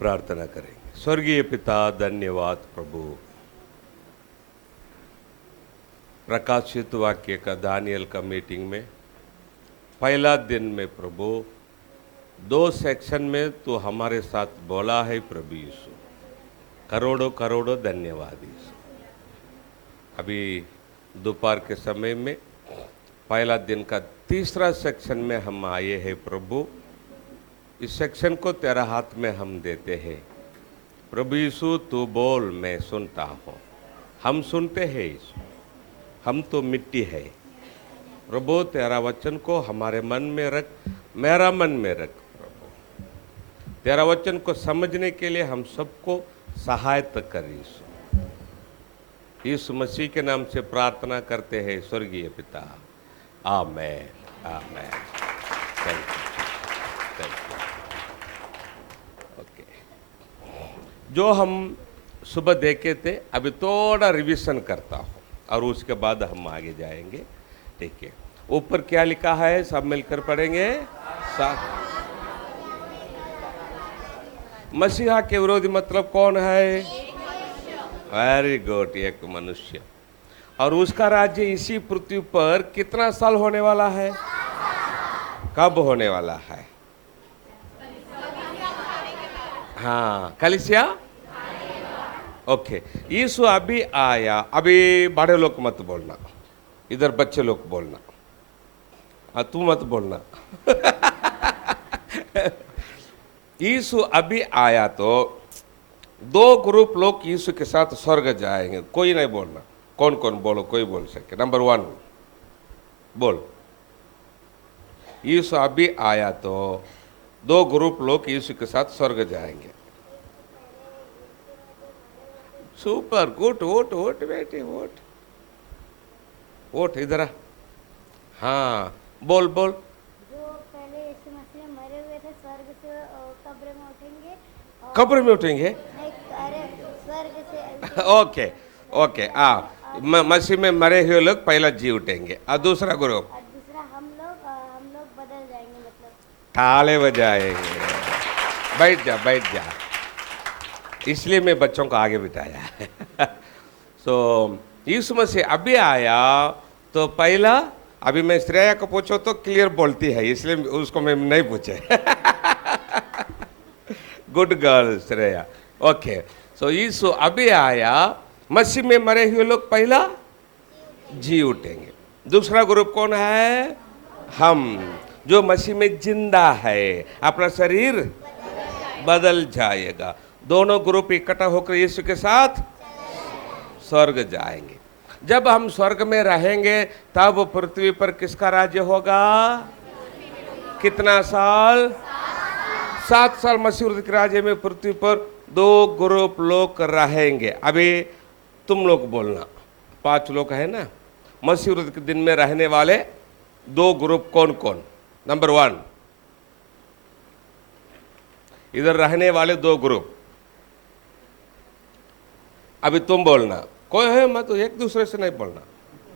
प्रार्थना करेंगे। स्वर्गीय पिता, धन्यवाद प्रभु, प्रकाशित वाक्य का दानियल का मीटिंग में पहला दिन में प्रभु 2 सेक्शन में तो हमारे साथ बोला है प्रभु यीशु, करोड़ों करोड़ों धन्यवाद यीशु। अभी दोपहर के समय में पहला दिन का तीसरा सेक्शन में हम आए हैं प्रभु। इस सेक्शन को तेरा हाथ में हम देते हैं प्रभु यीशु। तू बोल, मैं सुनता हूँ। हम सुनते हैं यीशु, हम तो मिट्टी है प्रभु। तेरा वचन को हमारे मन में रख, मेरा मन में रख प्रभु। तेरा वचन को समझने के लिए हम सबको सहायता कर यीशु। यीशु मसीह के नाम से प्रार्थना करते हैं स्वर्गीय पिता, amen amen. Thank you. Okay, जो हम सुबह देखे थे अभी थोड़ा रिवीजन करता हूँ और उसके बाद हम आगे जाएंगे। ठीक है, ऊपर क्या लिखा है सब मिलकर पढ़ेंगे। मसीहा के विरोधी मतलब कौन है? वेरी गुड, एक मनुष्य। और उसका राज्य इसी पृथ्वी पर कितना साल होने वाला है? कब होने वाला है? हाँ, कलीसिया। ओके, यीशु अभी आया। अभी बड़े लोग मत बोलना, इधर बच्चे लोग बोलना। हाँ, तू मत बोलना। यीशु अभी आया तो 2 ग्रुप लोग यीशु के साथ स्वर्ग जाएंगे। कोई नहीं बोलना, कौन कौन बोलो, कोई बोल सके। नंबर 1 बोल। यीशु अभी आया तो 2 ग्रुप लोग यीशु के साथ स्वर्ग जाएंगे। सुपर गुड, वोट वोट बेटे, वोट वोट इधर आ। हाँ, बोल बोल। जो पहले यीशु मसीह मरे हुए थे, स्वर्ग से कब्र में उठेंगे। कब्र में उठेंगे? नहीं, अरे स्वर्ग से। ओके ओके, मसीह में मरे हुए लोग पहला जी उठेंगे। और दूसरा ग्रुप? और दूसरा हम लोग बदल जाएंगे, मतलब ताले बजाएंगे। बैठ जा बैठ जा, इसलिए मैं बच्चों को आगे बिठाया। सो यीशु मसीह अभी आया तो पहला, अभी मैं श्रेया को पूछो तो क्लियर बोलती है, इसलिए उसको मैं नहीं पूछे। Good girl Shreya. ओके, सो यीशु अभी आया, मसीह में मरे हुए लोग पहला जी उठेंगे। दूसरा ग्रुप कौन है? हम, जो मसीह में जिंदा है, अपना शरीर बदल जाएगा। दोनों ग्रुप इकट्ठा होकर यीशु के साथ स्वर्ग जाएंगे। जब हम स्वर्ग में रहेंगे तब पृथ्वी पर किसका राज्य होगा? कितना साल? 7 साल मसीह के राज्य में पृथ्वी पर 2 ग्रुप लोग रहेंगे। अभी तुम लोग बोलना, 5 लोग है ना मसीह के दिन में रहने वाले 2 ग्रुप कौन कौन? नंबर 1, इधर रहने वाले 2 ग्रुप। अभी तुम बोलना, कोई है मत, तो एक दूसरे से नहीं बोलना।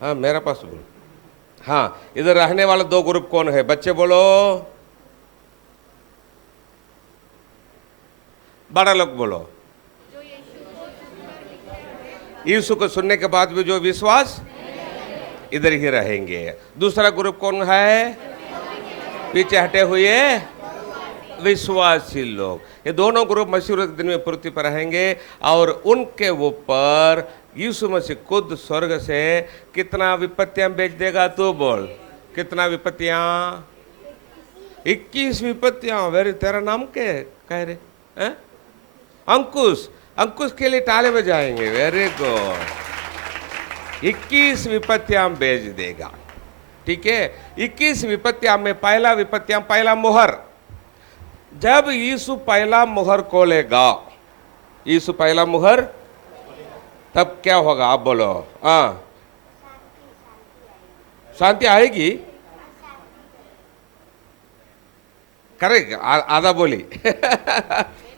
हाँ, मेरा पास बोल। हाँ, इधर रहने वाले 2 ग्रुप कौन है? बच्चे बोलो, बड़ा लोग बोलो। यीशु को सुनने के बाद भी जो विश्वास इधर ही रहेंगे। दूसरा ग्रुप कौन है? पीछे हटे हुए विश्वासी लोग। ये दोनों ग्रुप मसीह के दिन में पृथ्वी पर रहेंगे और उनके ऊपर यीशु मसीह खुद स्वर्ग से कितना विपत्तियां भेज देगा? तू बोल, कितना विपत्तियां? 21 विपत्तियां। वेरी, तेरा नाम क्या कह रहे हैं? अंकुश। अंकुश के लिए ताले बजाएंगे। Very good. 21 विपत्तियां भेज देगा। ठीक है, 21 विपत्तियां में पहला विपत्तियां, पहला मुहर। जब यीशु पहला मुहर खोलेगा, यीशु पहला मुहर, तब क्या होगा? आप बोलो। हाँ, शांति आएगी। करेक्ट, आधा बोली।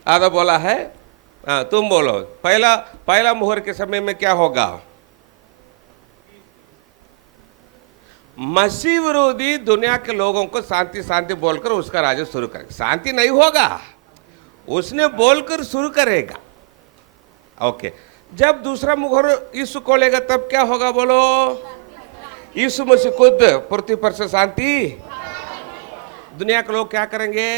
आधा बोला है। हाँ, तुम बोलो। पहला मुहर के समय में क्या होगा? मसीह विरोधी दुनिया के लोगों को शांति शांति बोलकर उसका राज्य शुरू करेगा। शांति नहीं होगा, उसने बोलकर शुरू करेगा। ओके, जब दूसरा मुहर यीशु खोलेगा तब क्या होगा बोलो? यीशु मसीह खुद पृथ्वी पर से शांति, दुनिया के लोग क्या करेंगे?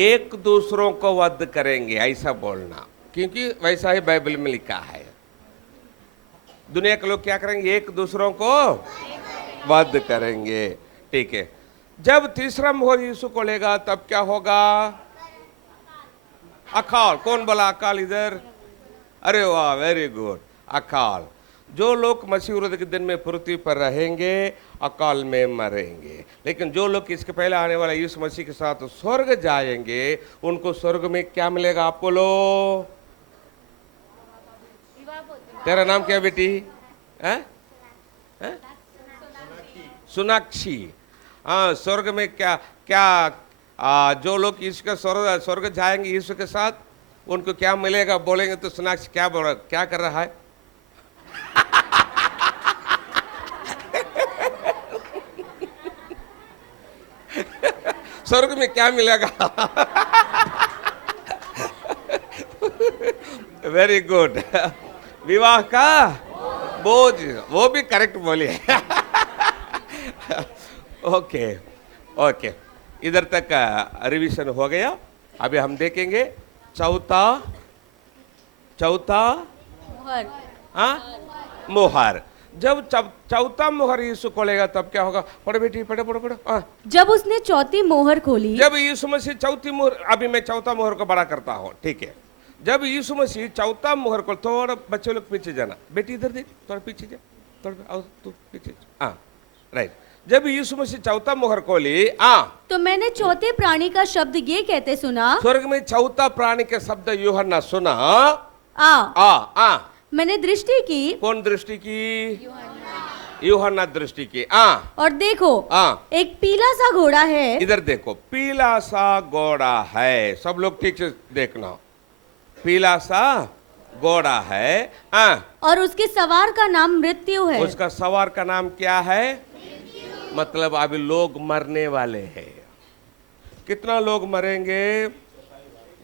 एक दूसरों को वध करेंगे, ऐसा बोलना, क्योंकि वैसा ही बाइबल में लिखा है। दुनिया के लोग क्या करेंगे? एक दूसरों को वध करेंगे। ठीक है, जब तीसरा मोहर यीशु को लेगा तब क्या होगा? अकाल। कौन बोला अकाल इधर? अरे वाह, वेरी गुड, अकाल। जो लोग मसीह विरोध के दिन में पृथ्वी पर रहेंगे अकाल में मरेंगे, लेकिन जो लोग इसके पहले आने वाला यीशु मसीह के साथ स्वर्ग जाएंगे उनको स्वर्ग में क्या मिलेगा? आप बोलो। तेरा नाम क्या बेटी? है? सोनाक्षी। हाँ, स्वर्ग में क्या क्या जो लोग इसके स्वर्ग जाएंगे यीशु के साथ उनको क्या मिलेगा बोलेंगे तो सोनाक्षी क्या कर रहा है? स्वर्ग में क्या मिलेगा? वेरी गुड, विवाह का बोझ, वो भी करेक्ट बोलिए। ओके ओके, इधर तक रिवीजन हो गया। अभी हम देखेंगे चौथा मोहर। मोहर। जब चौथा मोहर यीशु खोलेगा तब क्या होगा? पढ़ो बेटी, पढ़ो। जब उसने चौथी मोहर खोली, जब यीशु मसीह चौथी मोहर, अभी मैं चौथा मोहर को बड़ा करता हूँ, ठीक है? जब यीशु मसीह चौथा मोहर को, थोड़ा बच्चे लोग पीछे जाना, बेटी इधर देख, थोड़ा पीछे जा, थोड़ा आओ तू पीछे। हाँ, राइट। जब यीशु मसीह चौथा मोहर खोली, तो मैंने चौथे प्राणी का शब्द ये कहते सुना। स्वर्ग में चौथा प्राणी के शब्द यूहन्ना सुना। मैंने दृष्टि की। कौन दृष्टि की? यूहन्ना दृष्टि की। और देखो, एक पीला सा घोड़ा है। इधर देखो, पीला सा घोड़ा है। सब लोग ठीक से देखना, पीला सा घोड़ा है। और उसके सवार का नाम मृत्यु है। उसका सवार का नाम क्या है? मतलब अभी लोग मरने वाले हैं। कितना लोग मरेंगे?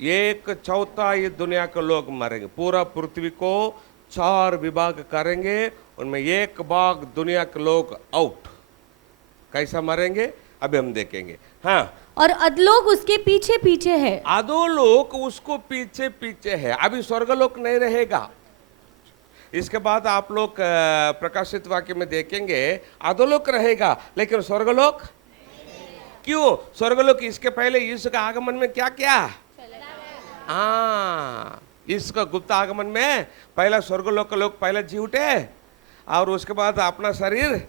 एक चौथा ये दुनिया के लोग मरेंगे। पूरा पृथ्वी को 4 विभाग करेंगे, उनमें एक भाग दुनिया के लोग आउट। कैसा मरेंगे अभी हम देखेंगे। हाँ, और अधलोक उसके पीछे पीछे है। अधोलोक उसको पीछे पीछे है। अभी स्वर्गलोक नहीं रहेगा। इसके बाद आप लोग प्रकाशित वाक्य में देखेंगे अधोलोक रहेगा, लेकिन स्वर्गलोक क्यों? स्वर्गलोक इसके पहले यीशु का आगमन में क्या किया? इसका गुप्त आगमन में पहला स्वर्गलोक के लोग पहले जी उठे और उसके बाद अपना शरीर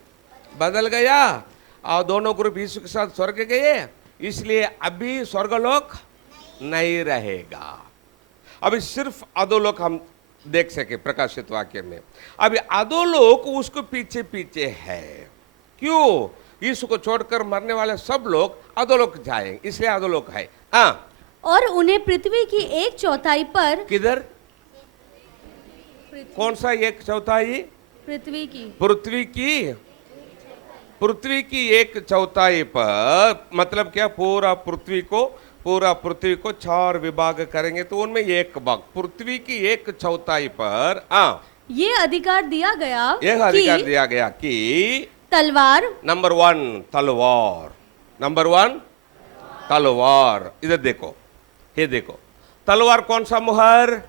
बदल गया और दोनों ग्रुप यीशु के साथ स्वर्ग गए। इसलिए अभी स्वर्गलोक नहीं रहेगा। अभी सिर्फ अधोलोक हम देख सके प्रकाशित वाक्य में। अभी अधोलोक उसको पीछे पीछे है। क्यों? यीशु को छोड़कर मरने वाले सब लोग अधोलोक जाएंगे, इसलिए अधोलोक है। और उन्हें पृथ्वी की 1/4 पर। किधर? कौन सा 1/4? पृथ्वी की। पृथ्वी की 1/4 पर मतलब क्या? पूरा पृथ्वी को 4 विभाग करेंगे, तो उनमें एक भाग पृथ्वी की 1/4 पर ये अधिकार दिया गया कि तलवार। नंबर 1 तलवार। इधर देखो, ये देखो, तलवार कौन सा मुहर?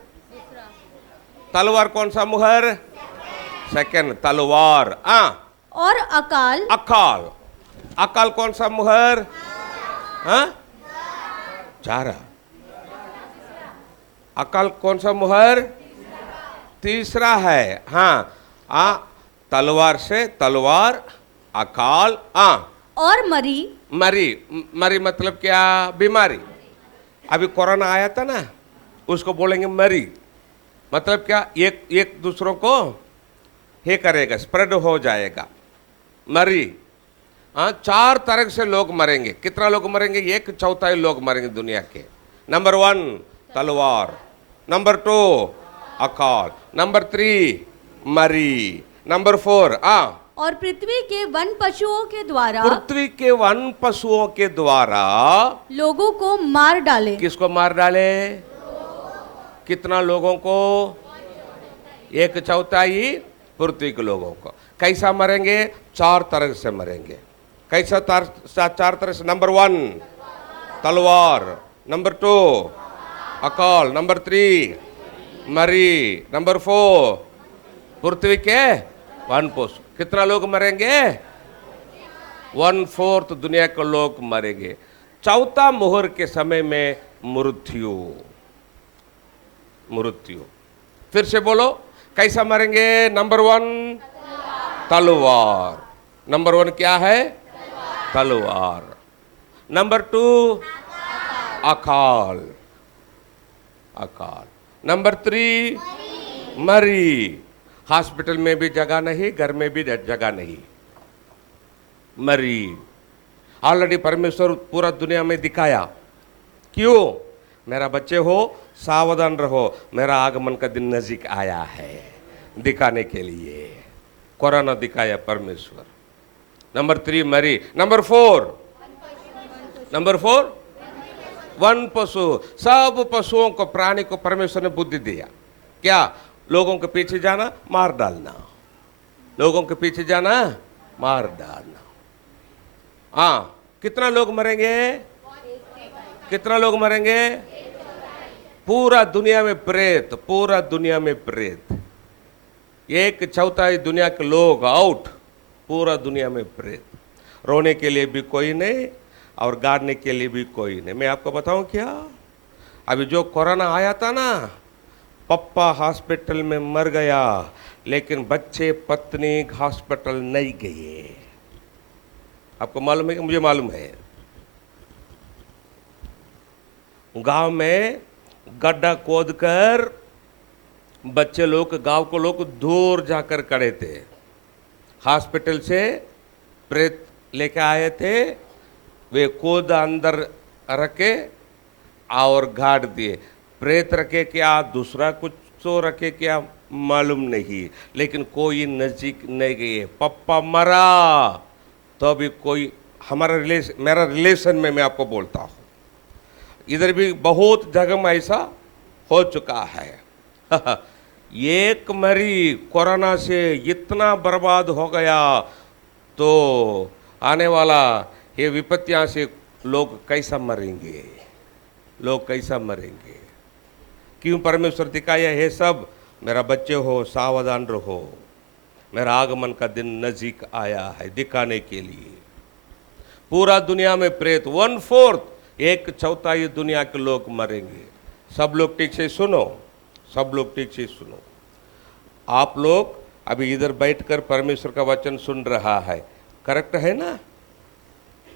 सेकंड तलवार। और अकाल कौन सा मुहर? चारा। अकाल कौन सा मुहर? तीसरा है। तलवार से तलवार, अकाल। और मरी मतलब क्या? बीमारी। अभी कोरोना आया था ना, उसको बोलेंगे मरी। मतलब क्या? एक दूसरों को हे करेगा, स्प्रेड हो जाएगा। मरी। 4 तरह से लोग मरेंगे। कितना लोग मरेंगे? 1/4 लोग मरेंगे दुनिया के। नंबर 1 तलवार, नंबर 2 अकाल, नंबर 3 मरी, नंबर 4 और पृथ्वी के वन पशुओं के द्वारा पृथ्वी के वन पशुओं के द्वारा लोगों को मार डाले। किसको मार डाले? कितना लोगों को? 1/4 पृथ्वी के लोगों को। कैसा मरेंगे? 4 तरह से मरेंगे। कैसा 4 तरह से? नंबर 1 तलवार, नंबर 2 अकाल, नंबर 3 मरी, नंबर 4 पृथ्वी के वन पशु। कितना लोग मरेंगे? 1/4 दुनिया के लोग मरेंगे। चौथा मोहर के समय में मृत्यु। मृत्यु। फिर से बोलो, कैसा मरेंगे? नंबर 1 तलवार। नंबर 1 क्या है? तलवार। नंबर 2 अकाल। अकाल। नंबर 3 मरी। हॉस्पिटल में भी जगह नहीं, घर में भी जगह नहीं, मरी। ऑलरेडी परमेश्वर पूरा दुनिया में दिखाया। क्यों? मेरा बच्चे हो, सावधान रहो, मेरा आगमन का दिन नजीक आया है, दिखाने के लिए। कोरोना दिखाया परमेश्वर। नंबर 3 मरी। नंबर 4 वन पशु। सब पशुओं को, प्राणी को परमेश्वर ने बुद्धि दिया। क्या? लोगों के पीछे जाना, मार डालना। लोगों के पीछे जाना, मार डालना। हाँ, कितना लोग मरेंगे? कितना लोग मरेंगे? पूरा दुनिया में प्रेत, पूरा दुनिया में प्रेत। 1/4 दुनिया के लोग आउट, पूरा दुनिया में प्रेत। रोने के लिए भी कोई नहीं और गाड़ने के लिए भी कोई नहीं। मैं आपको बताऊं क्या? अभी जो कोरोना आया था ना, पप्पा हॉस्पिटल में मर गया, लेकिन बच्चे पत्नी हॉस्पिटल नहीं गए। आपको मालूम है कि मुझे मालूम है? गांव में गड्ढा खोद कर बच्चे लोग, गांव को लोग दूर जाकर खड़े थे। हॉस्पिटल से प्रेत लेके आए थे, वे खोद अंदर रखे और गाड़ दिए। प्रेत रखे क्या, दूसरा कुछ तो रखे क्या, मालूम नहीं, लेकिन कोई नजीक नहीं गए। पप्पा मरा तो भी कोई, मेरा रिलेशन में मैं आपको बोलता हूँ, इधर भी बहुत जगह में ऐसा हो चुका है। एक मरी कोरोना से इतना बर्बाद हो गया, तो आने वाला ये विपत्तियां से लोग कैसा मरेंगे? लोग कैसा मरेंगे? क्यों परमेश्वर दिखाया है सब? मेरा बच्चे हो, सावधान रहो, मेरा आगमन का दिन नजीक आया है, दिखाने के लिए। पूरा दुनिया में प्रेत, 1/4 1/4 दुनिया के लोग मरेंगे। सब लोग ठीक से सुनो, सब लोग ठीक से सुनो। आप लोग अभी इधर बैठकर परमेश्वर का वचन सुन रहा है, करेक्ट है ना?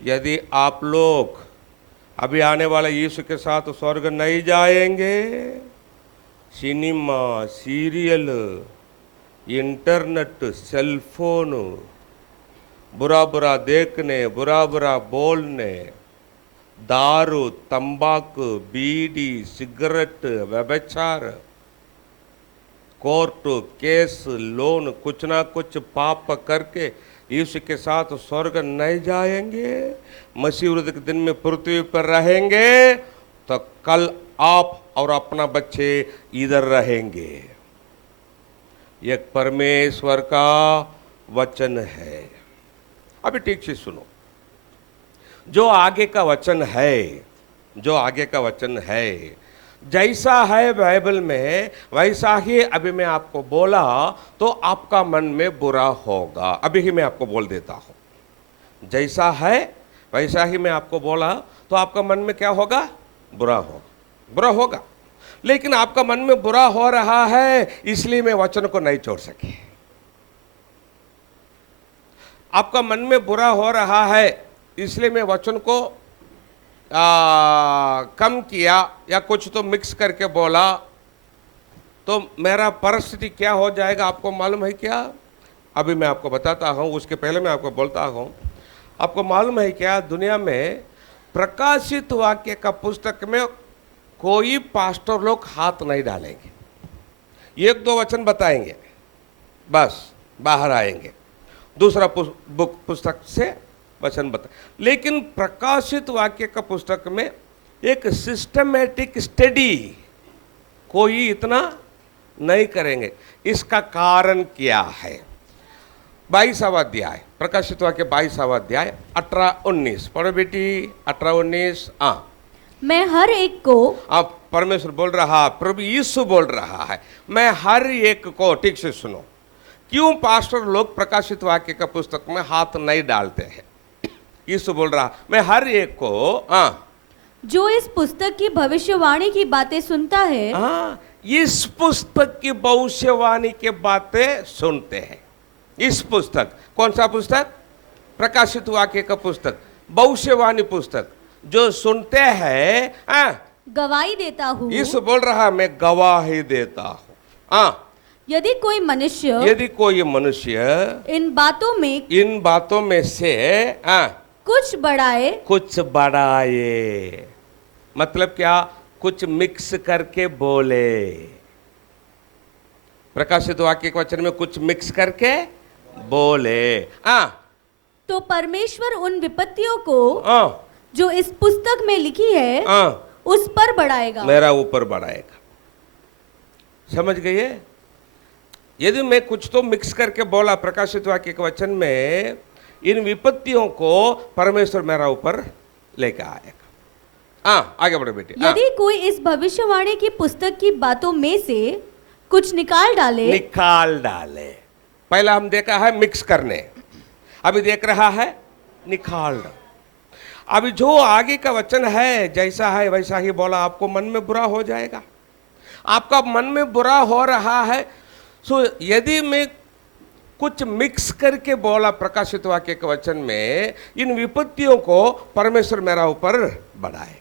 यदि आप लोग अभी आने वाले यीशु के साथ स्वर्ग नहीं जाएंगे, सिनेमा, सीरियल, इंटरनेट, सेलफोन, बुरा बुरा देखने, बुरा बुरा बोलने, दारू, तंबाकू, बीड़ी, सिगरेट, व्यभिचार, कोर्ट केस, लोन, कुछ ना कुछ पाप करके यीशु के साथ स्वर्ग नहीं जाएंगे, मसीह विरुद्ध के दिन में पृथ्वी पर रहेंगे, तो कल आप और अपना बच्चे इधर रहेंगे। एक परमेश्वर का वचन है। अभी ठीक से सुनो, जो आगे का वचन है, जो आगे का वचन है, जैसा है बाइबल में वैसा ही अभी मैं आपको बोला तो आपका मन में बुरा होगा। अभी ही मैं आपको बोल देता हूं, जैसा है वैसा ही मैं आपको बोला तो आपका मन में क्या होगा? बुरा होगा, बुरा होगा। लेकिन आपका मन में बुरा हो रहा है, इसलिए मैं वचन को नहीं छोड़ सके। आपका मन में बुरा हो रहा है, इसलिए मैं वचन को कम किया या कुछ तो मिक्स करके बोला, तो मेरा परिस्थिति क्या हो जाएगा आपको मालूम है क्या? अभी मैं आपको बताता हूँ, उसके पहले मैं आपको बोलता हूँ। आपको मालूम है क्या, दुनिया में प्रकाशित वाक्य का पुस्तक में कोई पास्टर लोग हाथ नहीं डालेंगे। 1-2 वचन बताएंगे, बस बाहर आएंगे। दूसरा पुस्तक से वचन बता। लेकिन प्रकाशित वाक्य का पुस्तक में एक सिस्टमेटिक स्टडी कोई इतना नहीं करेंगे। इसका कारण क्या है? 22वां अध्याय, प्रकाशित वाक्य 22वां अध्याय 18-19 पढ़ो बेटी, 18-19। मैं हर एक को, अब परमेश्वर बोल रहा, प्रभु यीशु बोल रहा है, मैं हर एक को, ठीक से सुनो, क्यों पास्टर लोग प्रकाशित वाक्य का पुस्तक में हाथ नहीं डालते हैं? यीशु बोल रहा, मैं हर एक को, जो इस पुस्तक की भविष्यवाणी की बातें सुनता है, इस पुस्तक की भविष्यवाणी की बातें सुनते हैं। इस पुस्तक, कौन सा पुस्तक? प्रकाशित वाक्य का पुस्तक, भविष्यवाणी पुस्तक, जो सुनते हैं, गवाही देता हूँ। यीशु बोल रहा, मैं गवाही देता हूँ। यदि कोई मनुष्य इन बातों में से कुछ बढ़ाए, मतलब क्या? कुछ मिक्स करके बोले। प्रकाशित वाक्य के वचन में कुछ मिक्स करके बोले, तो परमेश्वर उन विपत्तियों को जो इस पुस्तक में लिखी है उस पर बढ़ाएगा, मेरा ऊपर बढ़ाएगा। समझ गए? यदि मैं कुछ तो मिक्स करके बोला प्रकाशित वाक्य के वचन में, इन विपत्तियों को परमेश्वर मेरा ऊपर लेकर आएगा। आगे बढ़ो बेटी। यदि कोई इस भविष्यवाणी की पुस्तक की बातों में से कुछ निकाल डाले। पहला हम देखा है मिक्स करने, अभी देख रहा है निकाल। अभी जो आगे का वचन है, जैसा है वैसा ही बोला, आपको मन में बुरा हो जाएगा। आपका मन में बुरा हो रहा है, सो यदि मैं कुछ मिक्स करके बोला प्रकाशित वाक्य के वचन में, इन विपत्तियों को परमेश्वर मेरा ऊपर बढ़ाएगा।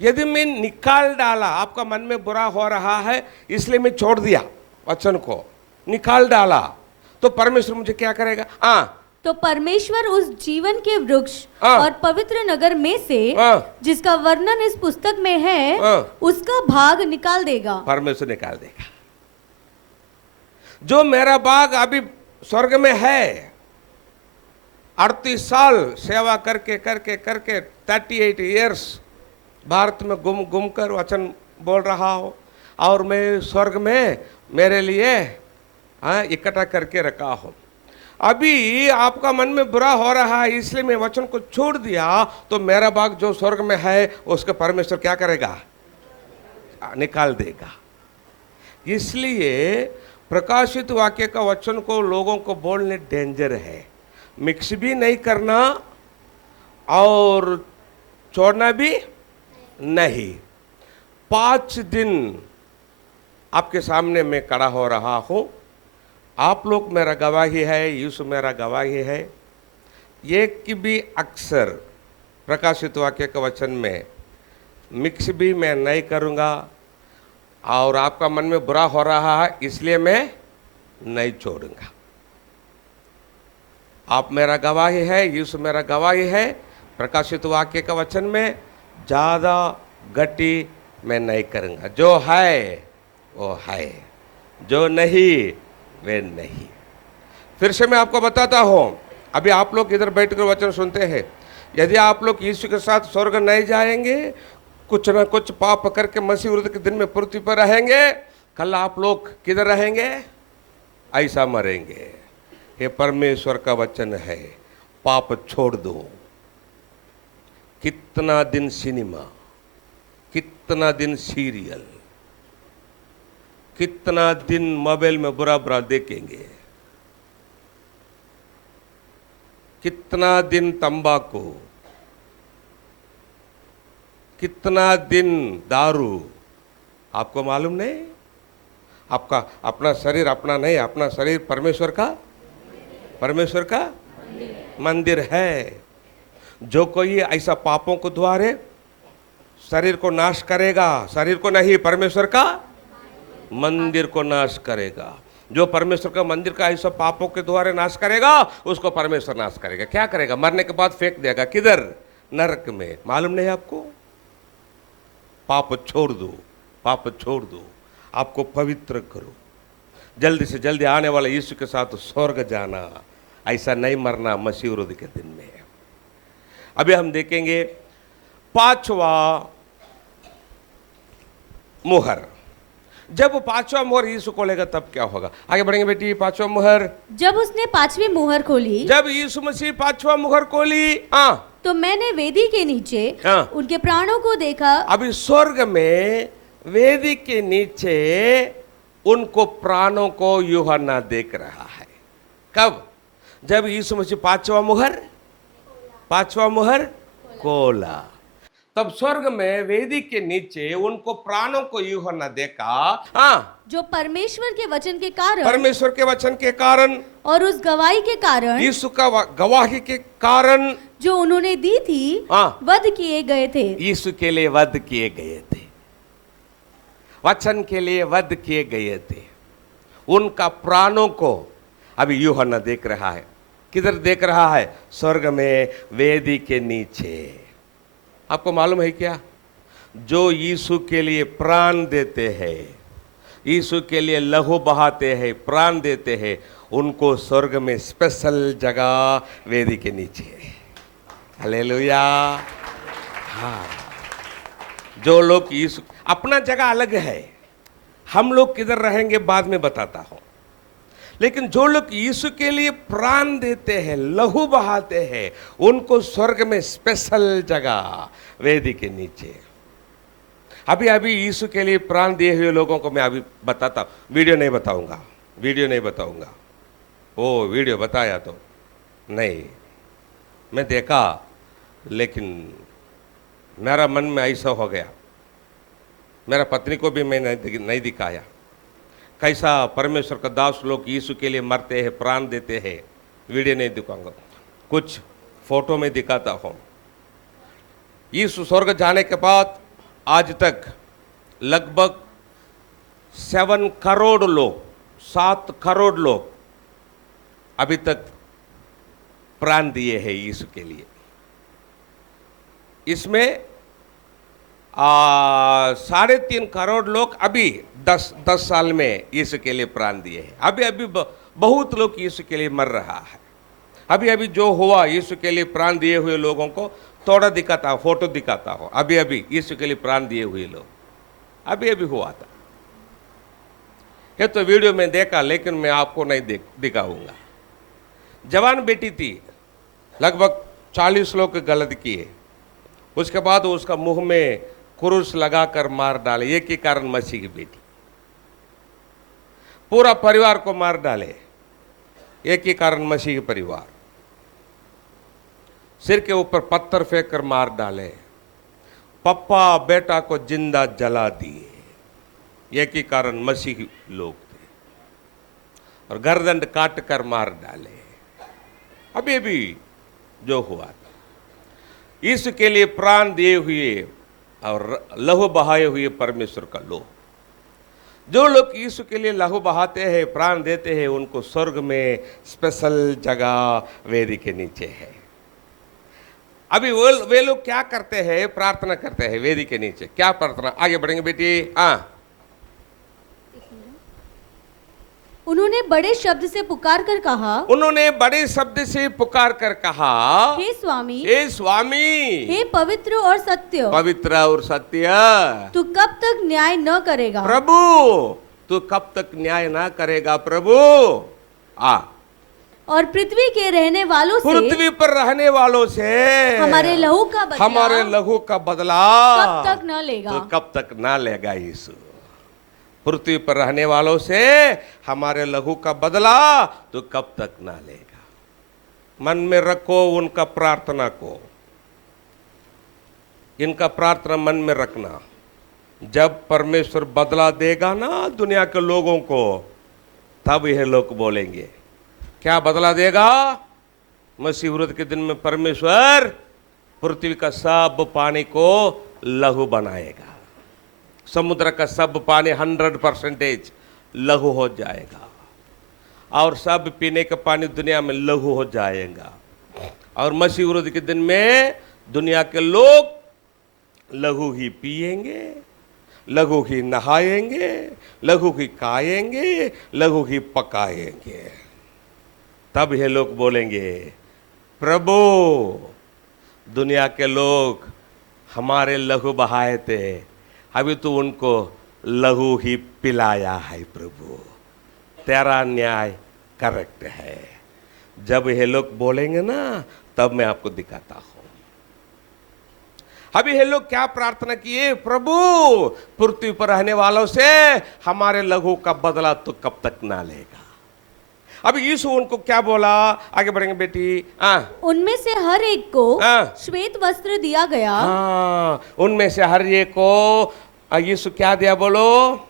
यदि मैं निकाल डाला, आपका मन में बुरा हो रहा है इसलिए मैं छोड़ दिया वचन को, निकाल डाला, तो परमेश्वर मुझे क्या करेगा? तो परमेश्वर उस जीवन के वृक्ष और पवित्र नगर में से जिसका वर्णन इस पुस्तक में है उसका भाग निकाल देगा। परमेश्वर निकाल देगा। जो मेरा भाग अभी स्वर्ग में है, 38 साल सेवा करके 38 इयर्स भारत में घूम कर वचन बोल रहा हो, और मैं स्वर्ग में मेरे लिए इकट्ठा करके रखा हूं। अभी आपका मन में बुरा हो रहा है इसलिए मैं वचन को छोड़ दिया, तो मेरा भाग जो स्वर्ग में है उसका परमेश्वर क्या करेगा? निकाल देगा। इसलिए प्रकाशित वाक्य का वचन को लोगों को बोलने डेंजर है। मिक्स भी नहीं करना और छोड़ना भी नहीं। 5 दिन आपके सामने मैं खड़ा हो रहा हूं, आप लोग मेरा गवाही है, यीशु मेरा गवाही है। एक की भी अक्सर प्रकाशित वाक्य के वचन में मिक्स भी मैं नहीं करूँगा, और आपका मन में बुरा हो रहा है इसलिए मैं नहीं छोड़ूंगा। आप मेरा गवाही है, यीशु मेरा गवाही है। प्रकाशित वाक्य का वचन में ज़्यादा गति मैं नहीं करूँगा। जो है वो है, जो नहीं वे नहीं। फिर से मैं आपको बताता हूँ, अभी आप लोग इधर बैठकर वचन सुनते हैं, यदि आप लोग यीशु के साथ स्वर्ग नहीं जाएंगे, कुछ ना कुछ पाप करके मसीह विरुद्ध के दिन में पृथ्वी पर रहेंगे, कल आप लोग किधर रहेंगे? ऐसा मरेंगे। ये परमेश्वर का वचन है, पाप छोड़ दो। कितना दिन सिनेमा, कितना दिन सीरियल, कितना दिन मोबाइल में बुरा बुरा देखेंगे, कितना दिन तंबाकू, कितना दिन दारू। आपको मालूम नहीं? आपका अपना शरीर अपना नहीं, अपना शरीर परमेश्वर का मंदिर है। जो कोई ऐसा पापों को द्वारे शरीर को नाश करेगा, शरीर को नहीं, परमेश्वर का मंदिर को नाश करेगा। जो परमेश्वर का मंदिर का ऐसा पापों के द्वारा नाश करेगा, उसको परमेश्वर नाश करेगा। क्या करेगा? मरने के बाद फेंक देगा। किधर? नरक में। मालूम नहीं आपको? पाप छोड़ दो, पाप छोड़ दो, आपको पवित्र करो। जल्दी से जल्दी आने वाले यीशु के साथ स्वर्ग जाना। ऐसा नहीं मरना मसीह विरोध के दिन में। अभी हम देखेंगे पांचवा मुहर। जब पांचवा मुहर यीशु खोलेगा तब क्या होगा? आगे बढ़ेंगे बेटी। पांचवा मुहर। जब उसने पांचवी मुहर खोली, जब यीशु मसीह पांचवा मुहर खोली, तो मैंने वेदी के नीचे हाँ। उनके प्राणों को देखा। अभी स्वर्ग में वेदी के नीचे उनको प्राणों को यूहन्ना देख रहा है। कब? जब यीशु मसीह पांचवा मुहर खोला, तब स्वर्ग में वेदी के नीचे उनको प्राणों को यूहन्ना देखा। जो परमेश्वर के वचन के कारण, परमेश्वर के वचन के कारण और उस गवाही के कारण, यीशु का गवाही के कारण जो उन्होंने दी थी, वध किए गए थे। यीशु के लिए वध किए गए थे, वचन के लिए वध किए गए थे। उनका प्राणों को अभी यूहन्ना देख रहा है। किधर देख रहा है? स्वर्ग में वेदी के नीचे। आपको मालूम है क्या? जो यीशु के लिए प्राण देते हैं, यीशु के लिए लहू बहाते हैं, प्राण देते हैं, उनको स्वर्ग में स्पेशल जगह वेदी के नीचे है। हालेलुया। हाँ, जो लोग यीशु, अपना जगह अलग है, हम लोग किधर रहेंगे बाद में बताता हूं, लेकिन जो लोग यीशु के लिए प्राण देते हैं, लहू बहाते हैं, उनको स्वर्ग में स्पेशल जगह वेदी के नीचे। अभी अभी यीशु के लिए प्राण दिए हुए लोगों को मैं अभी बताता हूं। वीडियो नहीं बताऊंगा। ओ वीडियो बताया तो नहीं, मैं देखा, लेकिन मेरा मन में ऐसा हो गया, मेरा पत्नी को भी मैं नहीं दिखाया। कैसा परमेश्वर का दास लोग यीशु के लिए मरते हैं, प्राण देते हैं। वीडियो नहीं दिखाऊंगा, कुछ फोटो में दिखाता हूं। यीशु स्वर्ग जाने के बाद आज तक लगभग 7 करोड़ लोग अभी तक प्राण दिए हैं यीशु के लिए। इसमें 3.5 करोड़ लोग अभी 10 साल में यीशु के लिए प्राण दिए हैं। अभी बहुत लोग यीशु के लिए मर रहा है। अभी जो हुआ, यीशु के लिए प्राण दिए हुए लोगों को थोड़ा दिखाता हूं, फोटो दिखाता हूं। अभी यीशु के लिए प्राण दिए हुए लोग अभी हुआ था। ये तो वीडियो में देखा, लेकिन मैं आपको नहीं दिखाऊंगा। जवान बेटी थी, लगभग 40 लोग गलत किए। उसके बाद उसका मुंह में क्रूस लगाकर मार डाले, एक ही कारण मसीह की बेटी। पूरा परिवार को मार डाले, एक ही कारण मसीह के परिवार। सिर के ऊपर पत्थर फेंक कर मार डाले, पप्पा बेटा को जिंदा जला दिए, एक ही कारण मसीह लोग थे। और गर्दन काट कर मार डाले। अभी जो हुआ था, यीशु के लिए प्राण दिए हुए और लहू बहाए हुए परमेश्वर का लोग, जो लोग यीशु के लिए लहू बहाते हैं, प्राण देते हैं, उनको स्वर्ग में स्पेशल जगह वेदी के नीचे है। अभी वे लोग क्या करते हैं? प्रार्थना करते हैं वेदी के नीचे। क्या प्रार्थना? आगे बढ़ेंगे बेटी। उन्होंने बड़े शब्द से पुकार कर कहा, हे स्वामी, हे पवित्र और सत्य, तू कब तक न्याय न करेगा? प्रभु, तू कब तक न्याय ना करेगा प्रभु? और पृथ्वी के रहने वालों से, पृथ्वी पर रहने वालों से हमारे लहू का बदला कब तक न लेगा? तो कब तक ना लेगा यीशु? पृथ्वी पर रहने वालों से हमारे लहू का बदला तो कब तक ना लेगा? मन में रखो उनका प्रार्थना को, इनका प्रार्थना मन में रखना। जब परमेश्वर बदला देगा ना दुनिया के लोगों को, तब यह लोग बोलेंगे। क्या बदला देगा? मसीह विरोध के दिन में परमेश्वर पृथ्वी का सब पानी को लहू बनाएगा। समुद्र का सब पानी 100% लहू हो जाएगा, और सब पीने का पानी दुनिया में लहू हो जाएगा। और मसीह विरोध के दिन में दुनिया के लोग लहू ही पिएंगे, लहू ही नहाएंगे, लहू ही खाएंगे, लहू ही पकाएंगे। तब ये लोग बोलेंगे, प्रभु दुनिया के लोग हमारे लहू बहाए थे, अभी तो उनको लहू ही पिलाया है प्रभु, तेरा न्याय करेक्ट है। जब ये लोग बोलेंगे ना, तब मैं आपको दिखाता हूं। अभी ये लोग क्या प्रार्थना किए, प्रभु पृथ्वी पर रहने वालों से हमारे लहू का बदला तो कब तक ना लेगा। अभी यीशु उनको क्या बोला, आगे बढ़ेंगे बेटी। उनमें से हर एक को श्वेत वस्त्र दिया गया। उनमें से हर एक को यीशु क्या दिया, बोलो,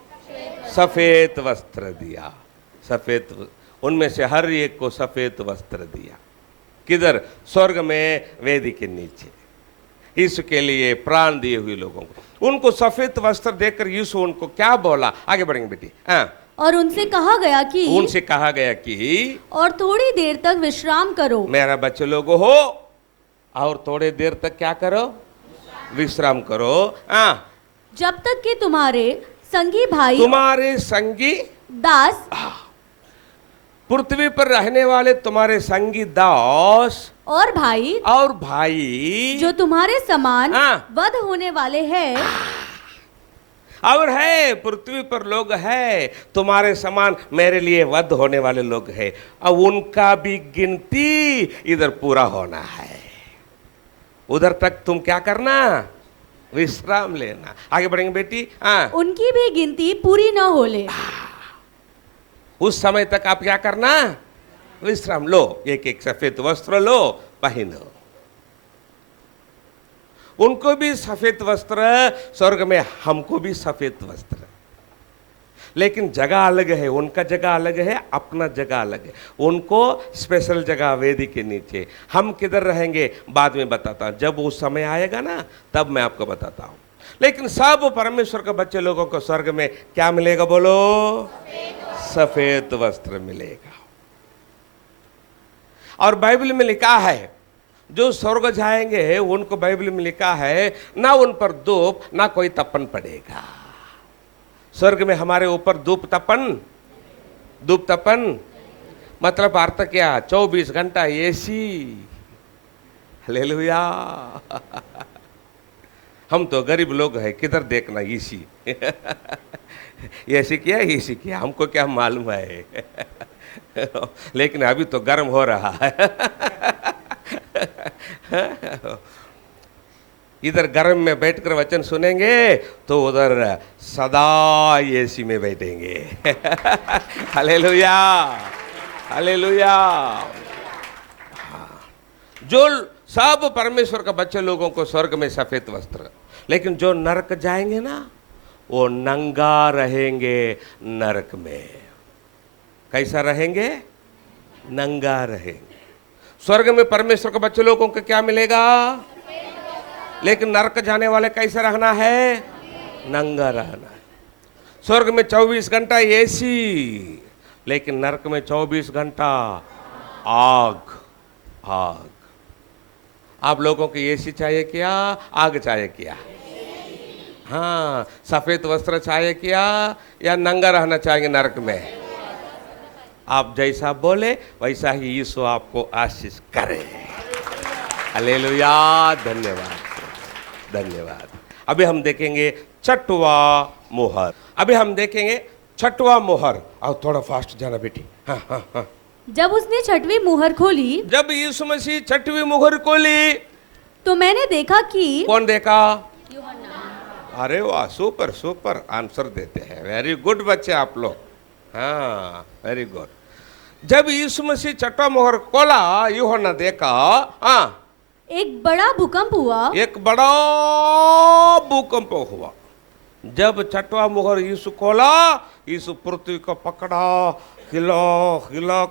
सफेद वस्त्र दिया। सफेद, उनमें से हर एक को सफेद वस्त्र दिया। किधर, स्वर्ग में वेदी के नीचे, यीशु के लिए प्राण दिए हुए लोगों को। उनको सफेद वस्त्र देकर यीशु उनको क्या बोला, आगे बढ़ेंगे बेटी। और उनसे कहा गया कि और थोड़ी देर तक विश्राम करो। मेरा बच्चे लोगो हो, और थोड़ी देर तक क्या करो, विश्राम करो। जब तक कि तुम्हारे संगी भाई, तुम्हारे संगी दास, पृथ्वी पर रहने वाले तुम्हारे संगी दास और भाई जो तुम्हारे समान वध होने वाले हैं, और है पृथ्वी पर लोग है तुम्हारे समान मेरे लिए वध होने वाले लोग है, अब उनका भी गिनती इधर पूरा होना है। उधर तक तुम क्या करना, विश्राम लेना। आगे बढ़ेंगे बेटी। उनकी भी गिनती पूरी न हो ले, उस समय तक आप क्या करना, विश्राम लो। एक एक सफेद वस्त्र लो, पहनो। उनको भी सफेद वस्त्र स्वर्ग में, हमको भी सफेद वस्त्र, लेकिन जगह अलग है। उनका जगह अलग है, अपना जगह अलग है। उनको स्पेशल जगह वेदी के नीचे, हम किधर रहेंगे बाद में बताता हूं। जब वो समय आएगा ना, तब मैं आपको बताता हूं। लेकिन सब परमेश्वर के बच्चे लोगों को स्वर्ग में क्या मिलेगा, बोलो, सफेद वस्त्र मिलेगा। और बाइबल में लिखा है, जो स्वर्ग जाएंगे उनको बाइबल में लिखा है, ना उन पर धूप ना कोई तपन पड़ेगा। स्वर्ग में हमारे ऊपर धूप तपन मतलब अर्थ क्या, 24 घंटा एसी। हालेलुया। हम तो गरीब लोग हैं, किधर देखना एसी। एसी किया, हमको क्या मालूम है। लेकिन अभी तो गर्म हो रहा है। इधर गर्म में बैठकर वचन सुनेंगे तो उधर सदा एसी में बैठेंगे। Hallelujah, hallelujah. जो सब परमेश्वर का बच्चे लोगों को स्वर्ग में सफेद वस्त्र, लेकिन जो नरक जाएंगे ना, वो नंगा रहेंगे नरक में। कैसा रहेंगे, नंगा रहेंगे। स्वर्ग में परमेश्वर के बच्चे लोगों को क्या मिलेगा, लेकिन नरक जाने वाले कैसे रहना है, नंगा रहना है। स्वर्ग में 24 घंटा एसी, लेकिन नरक में 24 घंटा आग। आप लोगों को एसी चाहिए क्या, आग चाहिए क्या? हाँ, सफेद वस्त्र चाहिए क्या, या नंगा रहना चाहेंगे नरक में? आप जैसा बोले वैसा ही यीशु आपको आशीष करे। हालेलुया, धन्यवाद, धन्यवाद। अभी हम देखेंगे छठवा मोहर। और थोड़ा फास्ट जाना बेटी। हाँ। जब उसने छठवीं मुहर खोली, जब यीशु मसीह छठवीं मुहर खोली, तो मैंने देखा कि, कौन देखा? अरे वाह, सुपर आंसर देते हैं। वेरी गुड बच्चे आप लोग। हाँ, वेरी गुड। जब यीशु मसीह छठवां मोहर खोला, यूहन्ना देखा, एक बड़ा भूकंप हुआ। जब छठवां मोहर यीशु खोला, यीशु पृथ्वी को पकड़ा, हिला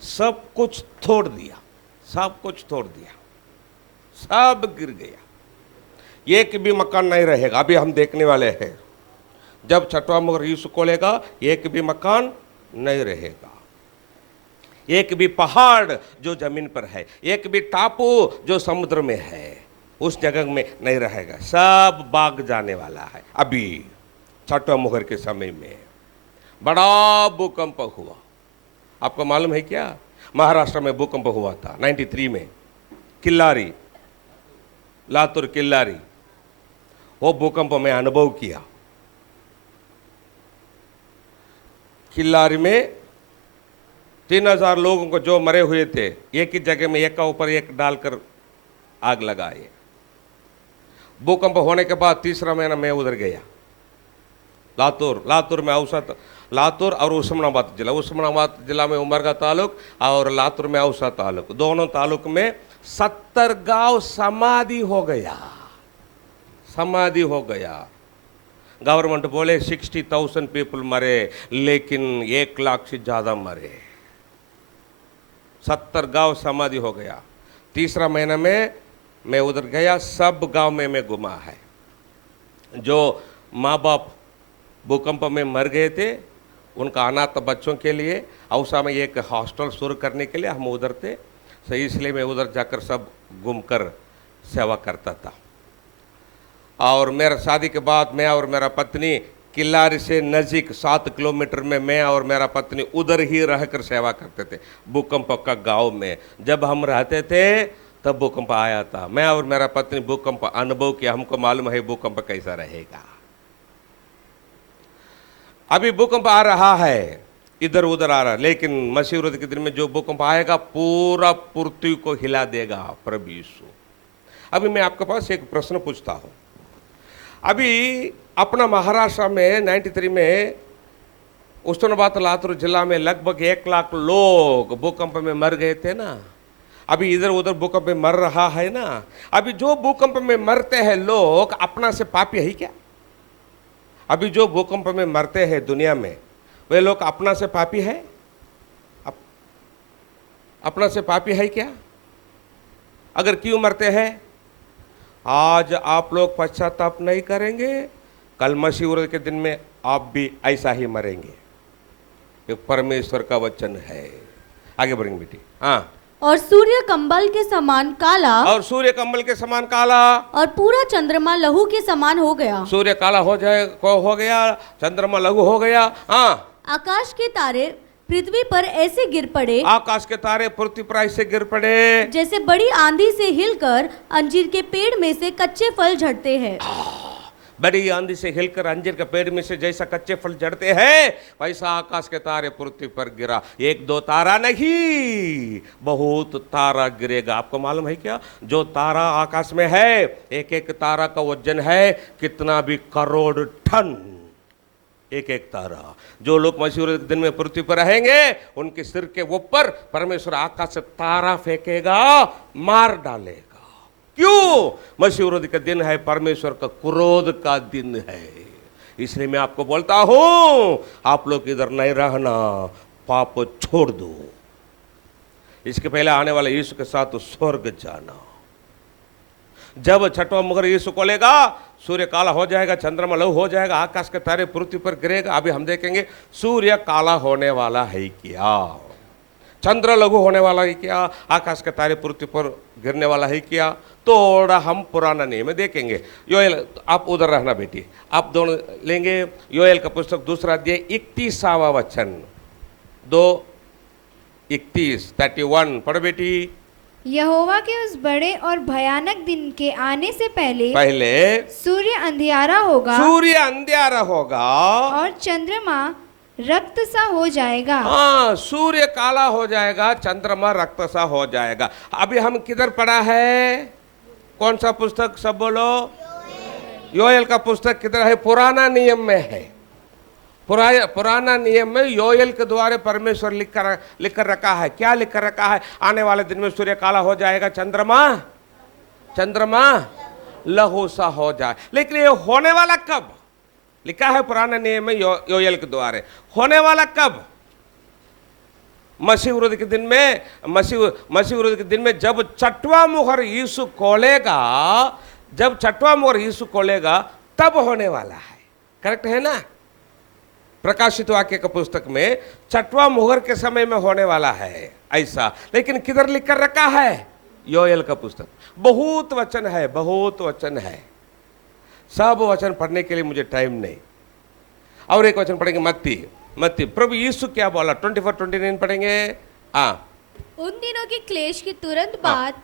सब कुछ तोड़ दिया, सब गिर गया। एक भी मकान नहीं रहेगा। अभी हम देखने वाले हैं, जब छठवां मोहर यीशु खोलेगा, एक भी मकान नहीं रहेगा। एक भी पहाड़ जो जमीन पर है, एक भी टापू जो समुद्र में है, उस जगह में नहीं रहेगा। सब भाग जाने वाला है। अभी छठवां मोहर के समय में बड़ा भूकंप हुआ। आपको मालूम है क्या? महाराष्ट्र में भूकंप हुआ था 93 में, किल्लारी, लातूर किल्लारी, वो भूकंप में अनुभव किया। किल्लारी में 3000 लोगों को जो मरे हुए थे, एक ही जगह में एक का ऊपर एक डालकर आग लगाए। भूकंप होने के बाद तीसरा महीना मैं उधर गया, लातूर में औसत, लातूर और उस्मानाबाद जिला में उमरगा तालुक और लातूर में औसा तालुक, दोनों तालुक में 70 गांव समाधि हो गया। गवर्नमेंट बोले 60,000 पीपल मरे, लेकिन 1 लाख से ज्यादा मरे। 70 गांव समाधि हो गया। तीसरा महीना में मैं उधर गया, सब गांव में मैं घुमा है। जो माँ बाप भूकंप में मर गए थे, उनका अनाथ बच्चों के लिए औसा में एक हॉस्टल शुरू करने के लिए हम उधर थे, तो इसलिए मैं उधर जाकर सब घूमकर सेवा करता था। और मेरा शादी के बाद मैं और मेरा पत्नी किल्लारी से नज़दीक 7 किलोमीटर में मैं और मेरा पत्नी उधर ही रहकर सेवा करते थे, भूकंप का गांव में। जब हम रहते थे तब भूकंप आया था। मैं और मेरा पत्नी भूकंप अनुभव किया, हमको मालूम है भूकंप कैसा रहेगा। अभी भूकंप आ रहा है, इधर उधर आ रहा है, लेकिन मसीह विरोधी के दिन में जो भूकंप आएगा पूरा पृथ्वी को हिला देगा प्रभु यीशु। अभी मैं आपके पास एक प्रश्न पूछता हूं। अभी अपना महाराष्ट्र में 93 में उस्मानाबाद लातूर जिला में लगभग 1 लाख लोग भूकंप में मर गए थे ना। अभी इधर उधर भूकंप में मर रहा है ना। अभी जो भूकंप में मरते हैं लोग अपना से पापी है क्या? अभी जो भूकंप में मरते हैं दुनिया में, वे लोग अपना से पापी है? अपना से पापी है क्या? अगर क्यों मरते हैं? आज आप लोग पश्चाताप नहीं करेंगे, कल मसीह विरोधी के दिन में आप भी ऐसा ही मरेंगे। ये परमेश्वर का वचन है। आगे बढ़ेंगे बेटी। हाँ। और सूर्य कंबल के समान काला, और सूर्य कंबल के समान काला, और पूरा चंद्रमा लहू के समान हो गया। सूर्य काला हो गया, चंद्रमा लहू हो गया। हाँ। आकाश के तारे पृथ्वी पर ऐसे गिर पड़े, आकाश के तारे पृथ्वी पर ऐसे गिर पड़े जैसे बड़ी आंधी से हिलकर अंजीर के पेड़ में से कच्चे फल झड़ते हैं। बड़ी आंधी से हिलकर अंजीर के पेड़ में से जैसा कच्चे फल झड़ते हैं, वैसा आकाश के तारे पृथ्वी पर गिरा। 1-2 तारा नहीं, बहुत तारा गिरेगा। आपको मालूम है क्या? जो तारा आकाश में है, एक एक तारा का वजन है कितना भी करोड़ टन। एक एक तारा। जो लोग मसीह विरोधी के दिन में पृथ्वी पर रहेंगे, उनके सिर के ऊपर परमेश्वर आकाश से तारा फेंकेगा, मार डालेगा। क्यों? मसीह विरोधी का दिन है, परमेश्वर का क्रोध का दिन है। इसलिए मैं आपको बोलता हूं, आप लोग इधर नहीं रहना, पाप छोड़ दो। इसके पहले आने वाले यीशु के साथ स्वर्ग जाना। जब छठवां मुहर यीशु खोलेगा, सूर्य काला हो जाएगा, चंद्रमा लहू हो जाएगा, आकाश के तारे पृथ्वी पर गिरेगा। अभी हम देखेंगे सूर्य काला होने वाला है क्या, चंद्र लघु होने वाला है क्या, आकाश के तारे पृथ्वी पर गिरने वाला है क्या। थोड़ा हम पुराना नियम देखेंगे। योएल, आप उधर रहना बेटी, आप दोनों लेंगे योएल का पुस्तक 2 अध्याय 31वां वचन, 2:31 पढ़ो बेटी। यहोवा के उस बड़े और भयानक दिन के आने से पहले सूर्य अंधियारा होगा, और चंद्रमा रक्त सा हो जाएगा। हाँ, सूर्य काला हो जाएगा, चंद्रमा रक्त सा हो जाएगा। अभी हम किधर पढ़ा है? कौन सा पुस्तक? सब बोलो। योएल का पुस्तक किधर है? पुराना नियम में है। पुराना नियम में योएल के द्वारा परमेश्वर लिख कर रखा है। क्या लिख कर रखा है? आने वाले दिन में सूर्य काला हो जाएगा, चंद्रमा लहू सा हो जाए। लेकिन ये होने वाला कब? लिखा है पुराना नियम में योएल के द्वारा। होने वाला कब? मसीह विरोधी के दिन में। मसीह विरोधी के दिन में जब छठवां मुहर यीशु खोलेगा, जब छठवां मुहर यीशु खोलेगा तब होने वाला है। करेक्ट है ना? प्रकाशित वाक्य का पुस्तक में छठवां मुहर के समय में होने वाला है ऐसा। लेकिन किधर लिख कर रखा है? योएल का पुस्तक। बहुत वचन है, बहुत वचन है। सब वचन पढ़ने के लिए मुझे टाइम नहीं। और एक वचन पढ़ेंगे मत्ती। प्रभु यीशु क्या बोला? 24-29 पढ़ेंगे। उन दिनों के क्लेश के तुरंत बाद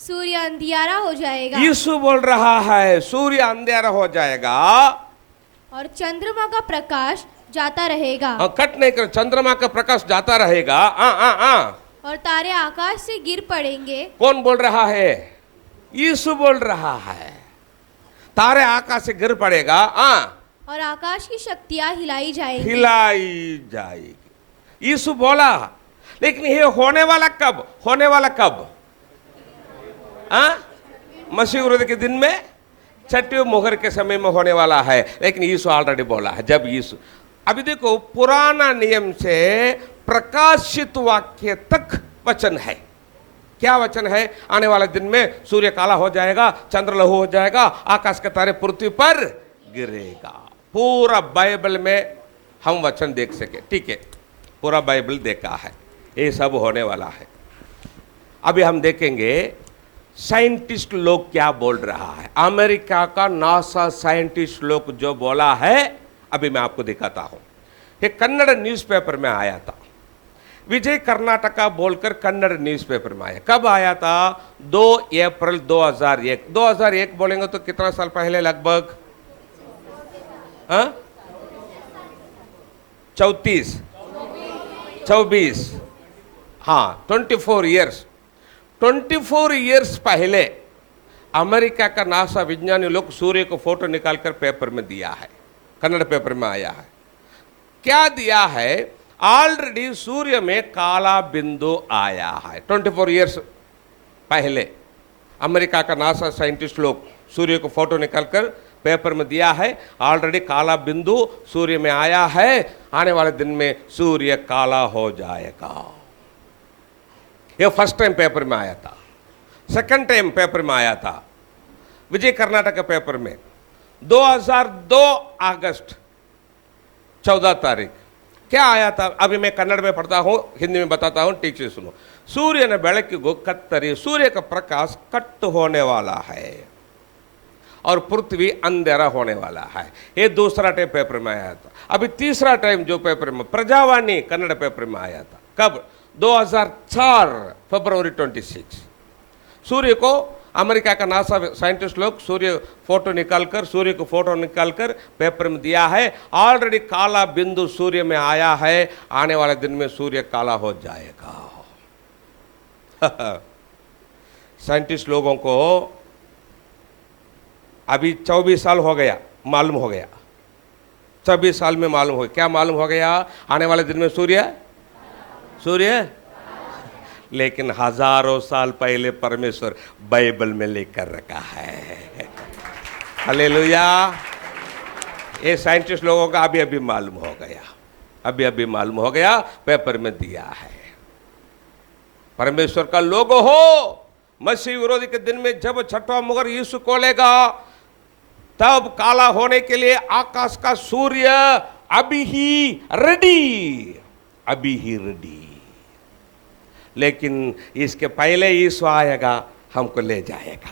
सूर्य अंधियारा हो जाएगा यीशु बोल रहा है सूर्य अंधेरा हो जाएगा और चंद्रमा का प्रकाश जाता रहेगा। कट नहीं कर, चंद्रमा का प्रकाश जाता रहेगा। और तारे आकाश से गिर पड़ेंगे। कौन बोल रहा है? यीशु बोल रहा है। तारे आकाश से गिर पड़ेगा और आकाश की शक्तियां हिलाई जाएगी। हिलाई जाएगी। यीशु बोला, लेकिन ये होने वाला कब? होने वाला कब? मसीह विरोधी के दिन में, छठवीं मोहर के समय में होने वाला है। लेकिन यीशु ऑलरेडी बोला है। जब यीशु, अभी देखो पुराना नियम से प्रकाशित वाक्य तक वचन है। क्या वचन है? आने वाले दिन में सूर्य काला हो जाएगा, चंद्र लहू हो जाएगा, आकाश के तारे पृथ्वी पर गिरेगा। पूरा बाइबल में हम वचन देख सके। ठीक है, पूरा बाइबल देखा है, ये सब होने वाला है। अभी हम देखेंगे साइंटिस्ट लोग क्या बोल रहा है। अमेरिका का नासा साइंटिस्ट लोग जो बोला है, अभी मैं आपको दिखाता हूं। ये कन्नड़ न्यूज़पेपर में आया था। विजय कर्नाटका बोलकर कन्नड़ न्यूज़पेपर में आया। कब आया था? 2 अप्रैल 2001। 2001 बोलेंगे तो कितना साल पहले? लगभग 24 हाँ, 24 ईयर्स। 24 ईयर्स पहले अमेरिका का नासा विज्ञानी लोग सूर्य को फोटो निकालकर पेपर में दिया है, कन्नड़ पेपर में आया है। क्या दिया है? ऑलरेडी सूर्य में काला बिंदु आया है। 24 ईयर्स पहले अमेरिका का नासा साइंटिस्ट लोग सूर्य को फोटो निकालकर पेपर में दिया है। ऑलरेडी काला बिंदु सूर्य में आया है। आने वाले दिन में सूर्य काला हो जाएगा। यह फर्स्ट टाइम पेपर में आया था। सेकंड टाइम पेपर में आया था विजय कर्नाटक पेपर में 2002 अगस्त 14 तारीख। क्या आया था? अभी मैं कन्नड़ में पढ़ता हूं, हिंदी में बताता हूं, ठीक से सुनो। सूर्यನ ಬೆಳಕಿಗೂ कत्तरी, सूर्य का प्रकाश कट होने वाला है और पृथ्वी अंधेरा होने वाला है। ये दूसरा टाइम पेपर में आया था। अभी तीसरा टाइम जो पेपर में प्रजावाणी कन्नड़ पेपर में आया था, कब? 2004 फरवरी 26। सूर्य को अमेरिका का नासा साइंटिस्ट लोग सूर्य को फोटो निकालकर पेपर में दिया है। ऑलरेडी काला बिंदु सूर्य में आया है। आने वाले दिन में सूर्य काला हो जाएगा। साइंटिस्ट लोगों को अभी 24 साल हो गया, मालूम हो गया। 24 साल में मालूम हो गया। क्या मालूम हो गया? आने वाले दिन में सूर्य लेकिन हजारों साल पहले परमेश्वर बाइबल में लेकर रखा है। हालेलुया। ये साइंटिस्ट लोगों का अभी मालूम हो गया, अभी मालूम हो गया, पेपर में दिया है। परमेश्वर का लोगो हो, मसीह विरोधी के दिन में जब छठवां मुहर यीशु खोलेगा, तब काला होने के लिए आकाश का सूर्य अभी ही रेडी। लेकिन इसके पहले यीशु आएगा, हमको ले जाएगा।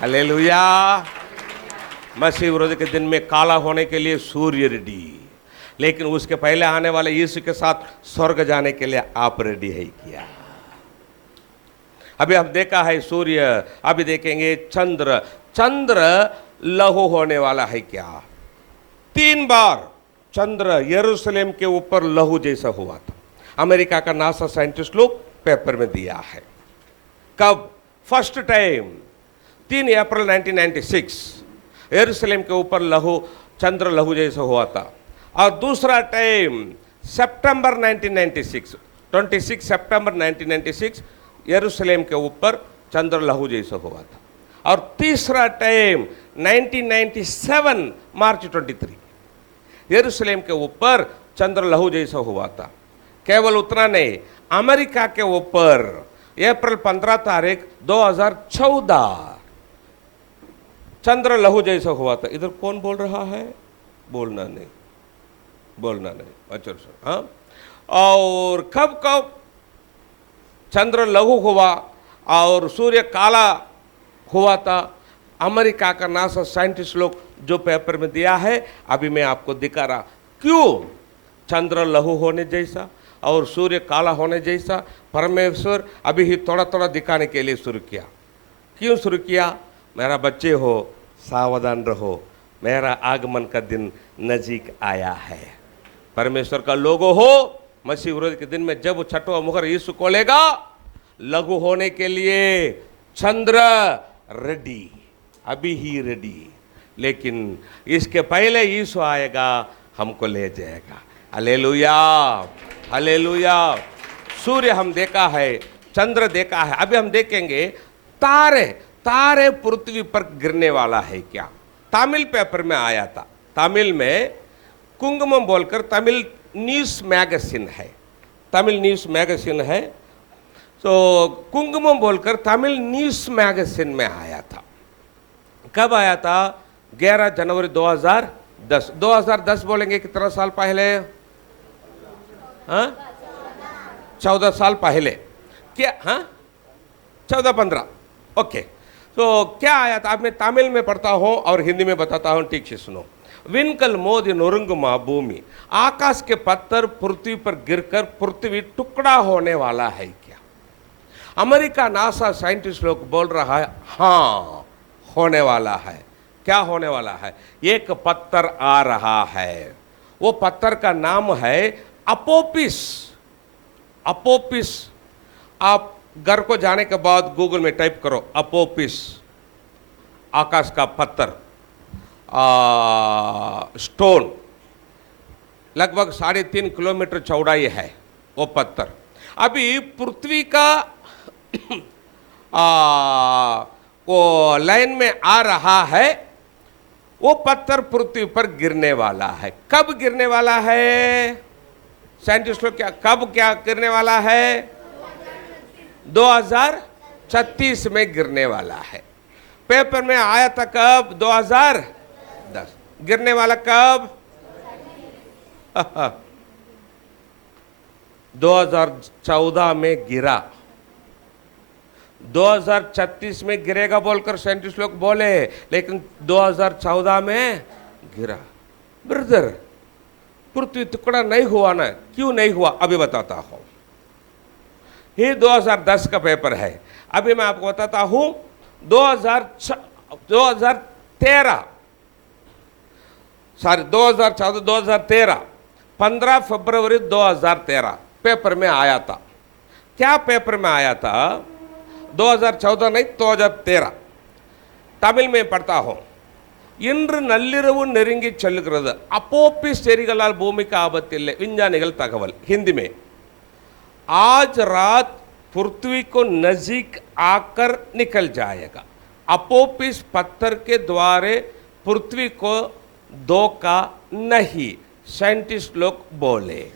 हालेलुया। मसीह विरोधी के दिन में काला होने के लिए सूर्य रेडी, लेकिन उसके पहले आने वाले यीशु के साथ स्वर्ग जाने के लिए आप रेडी है क्या? अभी हम देखा है सूर्य, अभी देखेंगे चंद्र लहू होने वाला है क्या? 3 बार चंद्र यरूशलेम के ऊपर लहू जैसा हुआ था। अमेरिका का नासा साइंटिस्ट लोग पेपर में दिया है। कब? फर्स्ट टाइम 3 अप्रैल 1996 यरूशलेम के ऊपर चंद्र लहू जैसा हुआ था। और दूसरा टाइम सितंबर 1996, 26 सितंबर 1996 यरूशलेम के ऊपर चंद्र लहू जैसा हुआ था। और तीसरा टाइम 1997 मार्च 23 यरूशलेम के ऊपर चंद्र लहू जैसा हुआ था। केवल उतना नहीं, अमेरिका के ऊपर अप्रैल 15 तारीख 2014 चंद्र लहू जैसा हुआ था। इधर कौन बोल रहा है? बोलना नहीं। अच्छा सर, हाँ। और कब चंद्र लहू हुआ और सूर्य काला हुआ था? अमेरिका का नासा साइंटिस्ट लोग जो पेपर में दिया है, अभी मैं आपको दिखा रहा। क्यों चंद्र लहू होने जैसा और सूर्य काला होने जैसा परमेश्वर अभी ही थोड़ा थोड़ा दिखाने के लिए शुरू किया। क्यों शुरू किया? मेरा बच्चे हो, सावधान रहो, मेरा आगमन का दिन नजीक आया है। परमेश्वर का लोगो हो, मसीह विरोध के दिन में जब छठवां मुहर यीशु खोलेगा, लघु होने के लिए चंद्र रेडी, अभी ही रेडी, लेकिन इसके पहले यीशु आएगा, हमको ले जाएगा। Hallelujah, hallelujah. सूर्य हम देखा है, चंद्र देखा है, अभी हम देखेंगे तारे। तारे पृथ्वी पर गिरने वाला है क्या? तमिल पेपर में आया था, तमिल में कुंगमम बोलकर तमिल न्यूज़ मैगजीन है, तमिल न्यूज़ मैगजीन है, तो कुंगमम बोलकर तमिल न्यूज़ मैगजीन में आया था। कब आया था? 11 जनवरी 2010। 2010 बोलेंगे कितना साल पहले? 14 साल पहले क्या? 14-15, ओके। तो क्या आया था? अब मैं तमिल में पढ़ता हूँ और हिंदी में बताता हूँ, ठीक से सुनो। विनकल मोदी नुरुंगमा भूमि, आकाश के पत्थर पृथ्वी पर गिरकर पृथ्वी टुकड़ा होने वाला है क्या? अमेरिका नासा साइंटिस्ट लोग बोल रहा है हाँ होने वाला है। क्या होने वाला है? एक पत्थर आ रहा है, वो पत्थर का नाम है अपोपिस। अपोपिस, आप घर को जाने के बाद गूगल में टाइप करो अपोपिस, आकाश का पत्थर, स्टोन, लगभग 3.5 किलोमीटर चौड़ाई है वो पत्थर। अभी पृथ्वी का वो लाइन में आ रहा है, वो पत्थर पृथ्वी पर गिरने वाला है। कब गिरने वाला है? साइंटिस्ट लोग कब गिरने वाला है? 2036 में गिरने वाला है। पेपर में आया था कब? 2010। गिरने वाला कब? 2014 में गिरा। 2036 में गिरेगा बोलकर साइंटिस्ट लोग बोले, लेकिन 2014 में गिरा। ब्रदर, पृथ्वी टुकड़ा नहीं हुआ ना? क्यों नहीं हुआ? अभी बताता हूं। ये 2010 का पेपर है। अभी मैं आपको बताता हूं 2013 2013 15 फरवरी 2013 पेपर में आया था। क्या पेपर में आया था? 2014 नहीं, 2013। तमिल में पढ़ता हूं। இன்று நள்ளிரவு நெருங்கி செல்கிறது, அப்போப்பிஸ் செடிகளால் பூமிக்கு ஆபத்தில்லை, விஞ்ஞானிகள் தகவல்। हिंदी में आज रात पृथ्वी को नजीक आकर निकल जाएगा, अपोपिस पत्थर के द्वारे पृथ्वी को धोखा नहीं, साइंटिस्ट लोग बोले।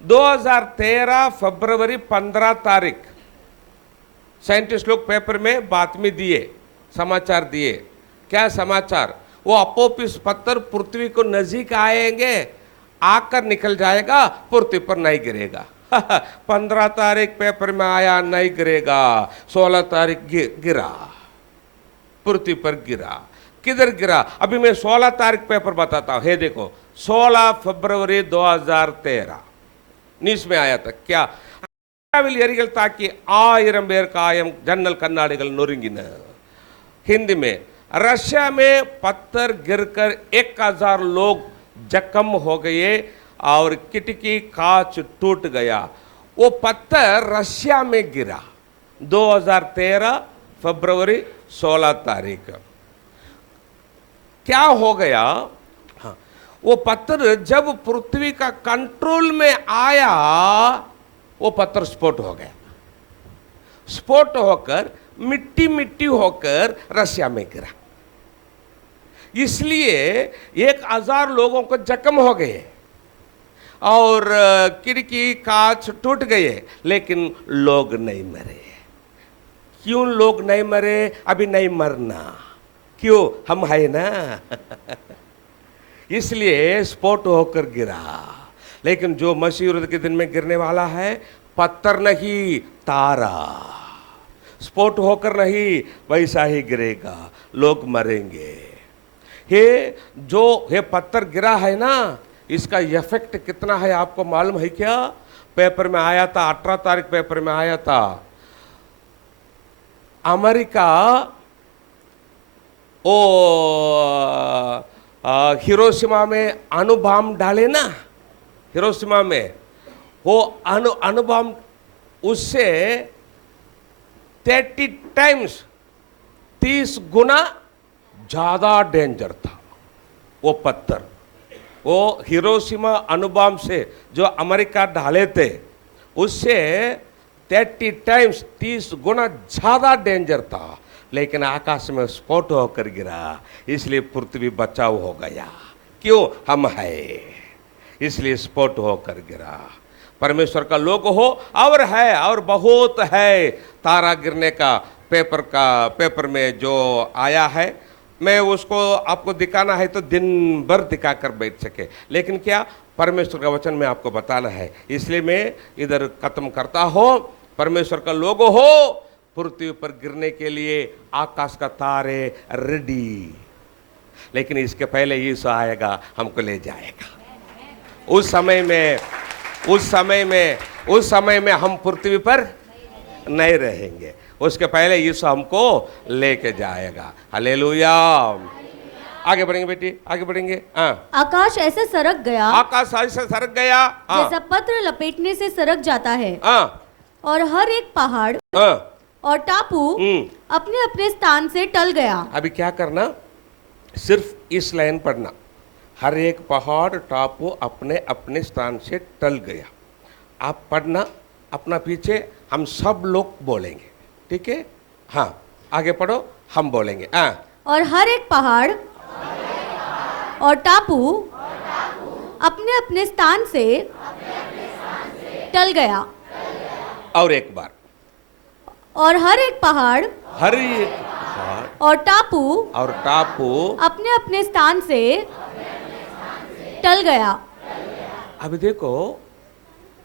2013 फरवरी 15 तारीख साइंटिस्ट लोग पेपर में बातमी दिए, समाचार दिए। क्या समाचार? वो अपोपिस पत्थर पृथ्वी को नजीक आएंगे, आकर निकल जाएगा, पृथ्वी पर नहीं गिरेगा। 15 तारीख पेपर में आया, नहीं गिरेगा। 16 तारीख गिरा, पृथ्वी पर गिरा। किधर गिरा? अभी मैं 16 तारीख पेपर बताता हूं। हे देखो, 16 फरवरी 2013 न्यूज़ में आया था। क्या? எரிகள் தாக்கி 1000 பேர் காயம், ஜன்னல் கண்ணாடிகள் நொறுங்கின। हिंदी में रशिया में पत्थर गिरकर 1000 लोग जख्म हो गए और खिड़की कांच टूट गया। वो पत्थर रशिया में गिरा 2013 फरवरी 16 तारीख। क्या हो गया? हाँ, वो पत्थर जब पृथ्वी का कंट्रोल में आया, वो पत्थर स्फोट हो गया। स्फोट होकर मिट्टी मिट्टी होकर रशिया में गिरा। इसलिए 1000 लोगों को जख्म हो गए और खिड़की कांच टूट गए, लेकिन लोग नहीं मरे। क्यों लोग नहीं मरे? अभी नहीं मरना। क्यों? हम है ना। इसलिए स्फोट होकर गिरा। लेकिन जो मसीह विरोध के दिन में गिरने वाला है, पत्थर नहीं, तारा। स्फोट होकर नहीं, वैसा ही गिरेगा, लोग मरेंगे। ये जो ये पत्थर गिरा है ना, इसका इफेक्ट कितना है आपको मालूम है क्या? पेपर में आया था, 18 तारीख पेपर में आया था, अमेरिका ओ हिरोशिमा में अणु बम डाले ना, हिरोशिमा में वो अणु बम, उससे 30 टाइम्स 30 गुना ज्यादा डेंजर था वो पत्थर। वो हिरोशिमा अणु बम से जो अमेरिका डाले थे उससे 30 टाइम्स 30 गुना ज्यादा डेंजर था, लेकिन आकाश में स्फोट होकर गिरा, इसलिए पृथ्वी बचाव हो गया। क्यों? हम है, इसलिए स्फोट होकर गिरा। परमेश्वर का लोग हो और है, और बहुत है। तारा गिरने का पेपर में जो आया है, मैं उसको आपको दिखाना है तो दिन भर दिखा कर बैठ सके, लेकिन क्या परमेश्वर का वचन में आपको बताना है, इसलिए मैं इधर खत्म करता हूँ। परमेश्वर का लोग हो, पृथ्वी पर गिरने के लिए आकाश का तारे रेडी, लेकिन इसके पहले यीशु आएगा, हमको ले जाएगा। उस समय में हम पृथ्वी पर नहीं रहेंगे, उसके पहले यीशु हमको लेके जाएगा। हालेलुया। आगे बढ़ेंगे बेटी, आगे बढ़ेंगे। आकाश ऐसे सरक गया, आकाश ऐसे सरक गया जैसा पत्र लपेटने से सरक जाता है, और हर एक पहाड़ और टापू अपने अपने स्थान से टल गया। अभी क्या करना? सिर्फ इस लाइन पढ़ना, हर एक पहाड़ टापू अपने अपने स्थान से टल गया। आप पढ़ना अपना पीछे, हम सब लोग बोलेंगे, ठीक है? हाँ, आगे पढ़ो, हम बोलेंगे। और हर एक पहाड़ और टापू अपने अपने स्थान से टल गया। और एक बार, और हर एक पहाड़ और टापू अपने अपने स्थान से टल गया। अभी देखो,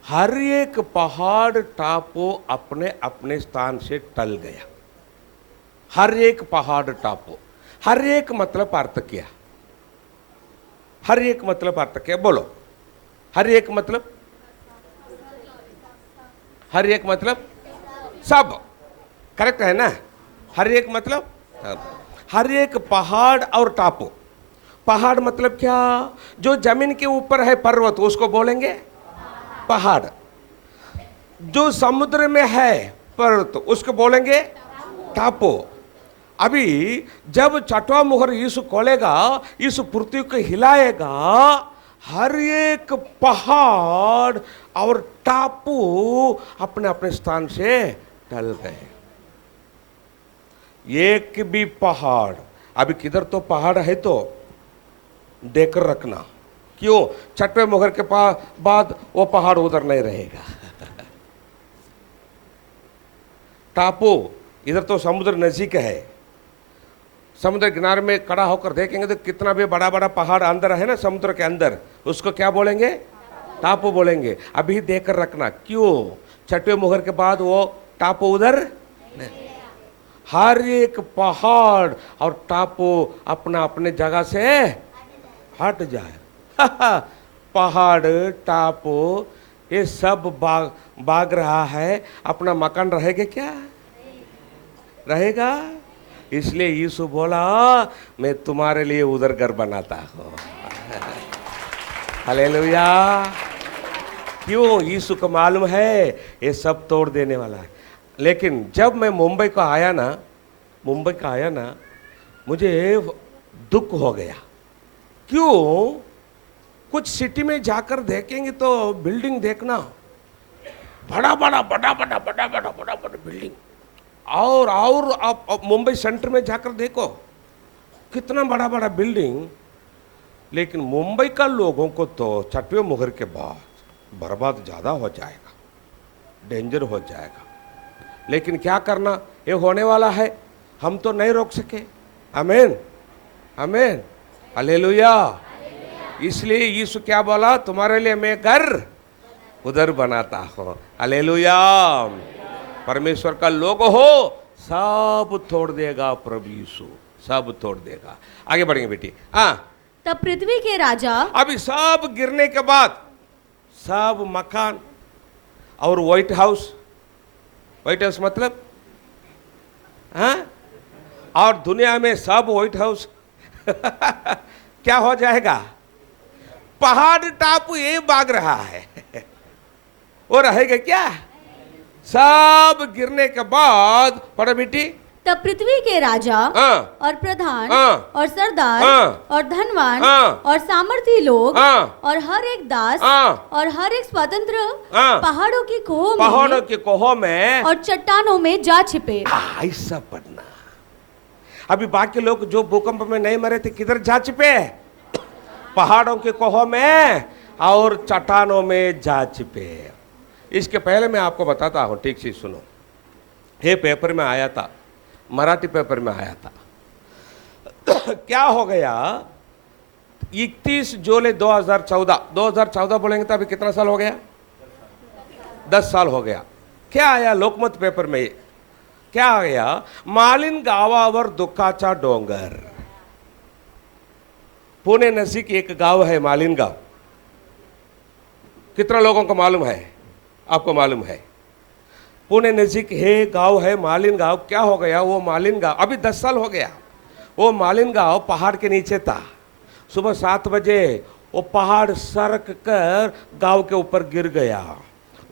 हर एक पहाड़ टापू अपने अपने स्थान से टल गया। हर एक पहाड़ टापू, हर एक मतलब अर्थ क्या? हर एक मतलब अर्थ क्या? बोलो। हर एक मतलब, हर एक मतलब सब, करेक्ट है ना? हर एक मतलब सब। हर एक पहाड़ और टापू, पहाड़ मतलब क्या? जो जमीन के ऊपर है पर्वत, उसको बोलेंगे पहाड़। जो समुद्र में है पर्वत, उसको बोलेंगे टापू। अभी जब छठवां मुहर यीशु खोलेगा, यीशु पृथ्वी को हिलाएगा, हर एक पहाड़ और टापू अपने अपने स्थान से टल गए। एक भी पहाड़, अभी किधर तो पहाड़ है तो देकर रखना। क्यों? छठवें मुहर के बाद वो पहाड़ उधर नहीं रहेगा। टापू, इधर तो समुद्र नजीक है, समुद्र किनारे में खड़ा होकर देखेंगे तो कितना भी बड़ा बड़ा पहाड़ अंदर है ना समुद्र के अंदर, उसको क्या बोलेंगे? टापू बोलेंगे। अभी देकर रखना। क्यों? छठवें मुहर के बाद वो टापू उधर नहीं। हर एक पहाड़ और टापू अपना अपने जगह से हट जाए। पहाड़ टापू ये सब भाग रहा है, अपना मकान रहेगा क्या? रहेगा। इसलिए यीशु बोला, मैं तुम्हारे लिए उधर घर बनाता हूँ। हालेलुया। क्यों? यीशु को मालूम है ये सब तोड़ देने वाला है। लेकिन जब मैं मुंबई का आया ना, मुझे दुख हो गया। क्यों? कुछ सिटी में जाकर देखेंगे तो बिल्डिंग देखना, बड़ा बड़ा बिल्डिंग। और आप मुंबई सेंटर में जाकर देखो कितना बड़ा बड़ा बिल्डिंग। लेकिन मुंबई का लोगों को तो छठवें मुहर के बाद बर्बाद ज़्यादा हो जाएगा, डेंजर हो जाएगा। लेकिन क्या करना, ये होने वाला है, हम तो नहीं रोक सके। आमीन, आमीन, हालेलुया। इसलिए यीशु क्या बोला? तुम्हारे लिए मैं घर उधर बनाता हूँ। हालेलुया। परमेश्वर का लोग हो, सब तोड़ देगा प्रभु यीशु, सब तोड़ देगा। आगे बढ़ेंगे बेटी। तब पृथ्वी के राजा अभी सब गिरने के बाद सब मकान और व्हाइट हाउस मतलब हाँ, और दुनिया में सब व्हाइट हाउस क्या हो जाएगा? पहाड़ टापू ये भाग रहा है वो रहेगा क्या? सब गिरने के बाद पढ़ो बेटी। तब पृथ्वी के राजा हाँ, और प्रधान हाँ, और सरदार हाँ, और धनवान हाँ, और सामर्थी लोग हाँ, और हर एक दास हाँ, और हर एक स्वतंत्र हाँ, पहाड़ों की कोहों पहाड़ों में के कोहों में और चट्टानों में जा छिपे। ऐसा पढ़ना। अभी बाकी लोग जो भूकंप में नहीं मरे थे किधर जा छिपे? पहाड़ों के कोहों में और चट्टानों में जा छिपे। इसके पहले मैं आपको बताता हूं, ठीक से सुनो। ये पेपर में आया था, मराठी पेपर में आया था। क्या हो गया? 31 जुलाई 2014 बोलेंगे तो अभी कितना साल हो गया? 10 साल हो गया। क्या आया लोकमत पेपर में? क्या आ गया? मालिन गावावर दुःखाचा डोंगर। पुणे नजदीक एक गांव है मालिन गांव। कितना लोगों को मालूम है? आपको मालूम है? पुणे नजदीक है गांव है मालिन गांव। क्या हो गया? वो मालिन गांव अभी 10 साल हो गया। वो मालिन गांव पहाड़ के नीचे था। सुबह 7 बजे वो पहाड़ सरक कर गांव के ऊपर गिर गया।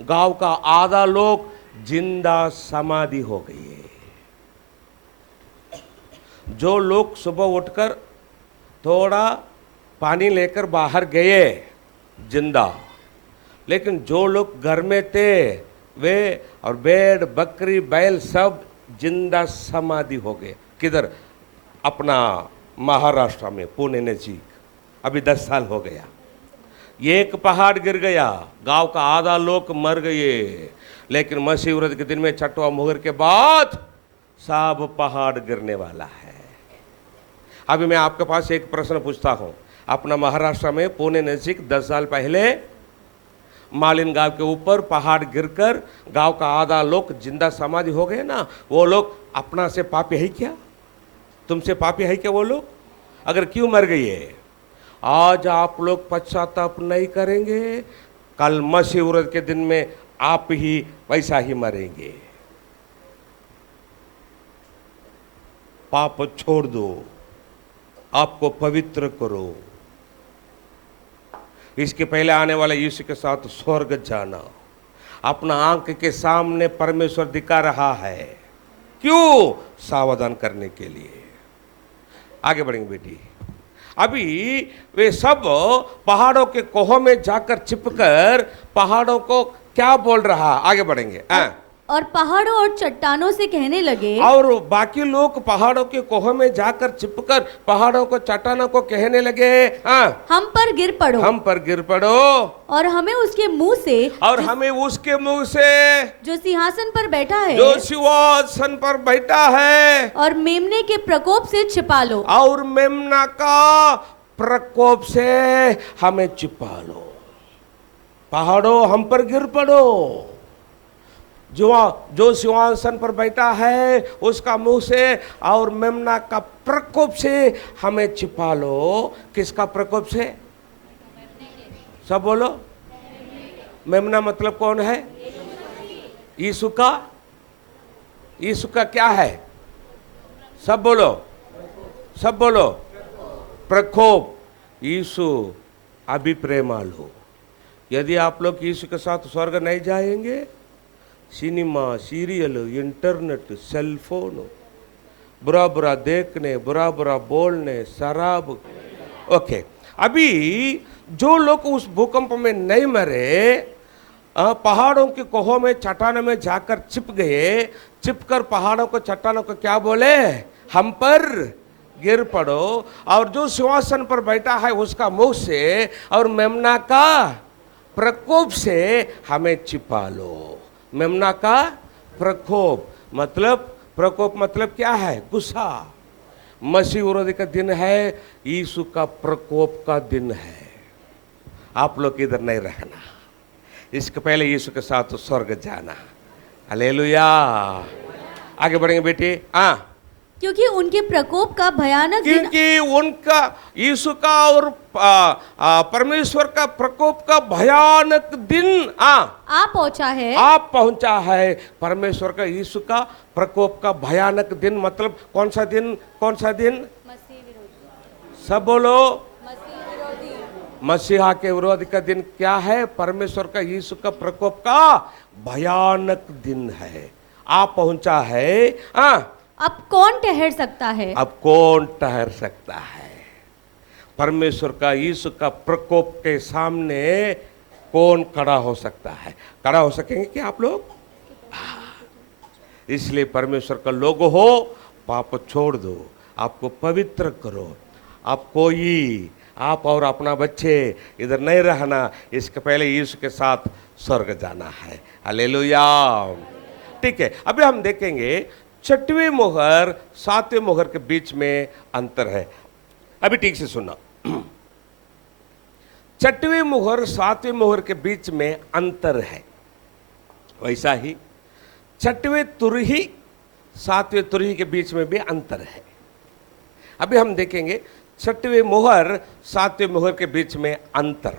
गांव का आधा लोग जिंदा समाधि हो गए। जो लोग सुबह उठकर थोड़ा पानी लेकर बाहर गए जिंदा, लेकिन जो लोग घर में थे वे और भेड़ बकरी बैल सब जिंदा समाधि हो गए। किधर? अपना महाराष्ट्र में, पुणे नजीक। अभी 10 साल हो गया। एक पहाड़ गिर गया, गांव का आधा लोग मर गए। लेकिन महाशिवरात्रि के दिन में छठवां मुहूर्त के बाद सब पहाड़ गिरने वाला है। अभी मैं आपके पास एक प्रश्न पूछता हूं। अपना महाराष्ट्र में पुणे नजदीक 10 साल पहले मालिन गांव के ऊपर पहाड़ गिरकर गांव का आधा लोग जिंदा समाधि हो गए ना। वो लोग अपना से पापी है क्या? तुमसे पापी है क्या वो लोग? अगर क्यों मर गए? आज आप लोग पश्चाताप नहीं करेंगे, कल महाशिवरात्रि के दिन में आप ही वैसा ही मरेंगे। पाप छोड़ दो, आपको पवित्र करो। इसके पहले आने वाले यीशु के साथ स्वर्ग जाना। अपना आंख के सामने परमेश्वर दिखा रहा है। क्यों? सावधान करने के लिए। आगे बढ़ेंगे बेटी। अभी वे सब पहाड़ों के कोहों में जाकर छिपकर पहाड़ों को क्या बोल रहा? आगे बढ़ेंगे। और पहाड़ों और चट्टानों से कहने लगे, और बाकी लोग पहाड़ों के कोहों में जाकर छिपकर पहाड़ों को चट्टानों को कहने लगे, हम पर गिर पड़ो, हम पर गिर पड़ो, और हमें उसके मुंह से, और हमें उसके मुंह से जो सिंहासन पर बैठा है, जो सिंहासन पर बैठा है, और मेमने के प्रकोप से छिपा लो, और मेमना का प्रकोप से हमें छिपा लो। पहाड़ों हम पर गिर पड़ो। जो सिंहासन पर बैठा है उसका मुंह से और मेमना का प्रकोप से हमें छिपा लो। किसका प्रकोप से? सब बोलो। मेमना मतलब कौन है? यीशु का। यीशु का क्या है? सब बोलो, सब बोलो। प्रकोप। यीशु अभी प्रेमालु। यदि आप लोग यीशु के साथ स्वर्ग नहीं जाएंगे, सिनेमा, सीरियल, इंटरनेट, सेलफोन, बुरा बुरा देखने, बुरा बुरा बोलने, शराब। ओके, अभी जो लोग उस भूकंप में नहीं मरे, पहाड़ों के कोहों में चट्टानों में जाकर छिप गए, छिपकर पहाड़ों को चट्टानों को क्या बोले? हम पर गिर पड़ो। और जो सिंहासन पर बैठा है उसका मुंह से और मेमना का प्रकोप से हमें छिपा लो। मेमना का प्रकोप मतलब क्या है? गुस्सा। मसीह विरोधी का दिन है, यीशु का प्रकोप का दिन है। आप लोग इधर नहीं रहना, इसके पहले यीशु के साथ स्वर्ग जाना। हालेलुया। आगे बढ़ेंगे बेटी। क्योंकि उनके प्रकोप का भयानक दिन क्योंकि उनका यीशु का और परमेश्वर का प्रकोप का भयानक दिन आ पहुंचा है। आप पहुंचा है। परमेश्वर का यीशु का प्रकोप का भयानक दिन मतलब कौन सा दिन? कौन सा दिन? सब बोलो। मसीहा के विरोध का दिन क्या है? परमेश्वर का यीशु का प्रकोप का भयानक दिन है। आप पहुंचा है। अब कौन ठहर सकता है? अब कौन ठहर सकता है? परमेश्वर का यीशु का प्रकोप के सामने कौन खड़ा हो सकता है? खड़ा हो सकेंगे क्या आप लोग? इसलिए परमेश्वर का लोग हो, पाप छोड़ दो, आपको पवित्र करो। आप और अपना बच्चे इधर नहीं रहना, इसके पहले यीशु के साथ स्वर्ग जाना है। हालेलुया। ठीक है, अभी हम देखेंगे छठवीं मोहर सातवें मोहर के बीच में अंतर है। अभी ठीक से सुनना। छठवीं मोहर सातवें मोहर के बीच में अंतर है, वैसा ही छठवें तुरही सातवें तुरही के बीच में भी अंतर है। अभी हम देखेंगे छठवें मोहर सातवें मोहर के बीच में अंतर।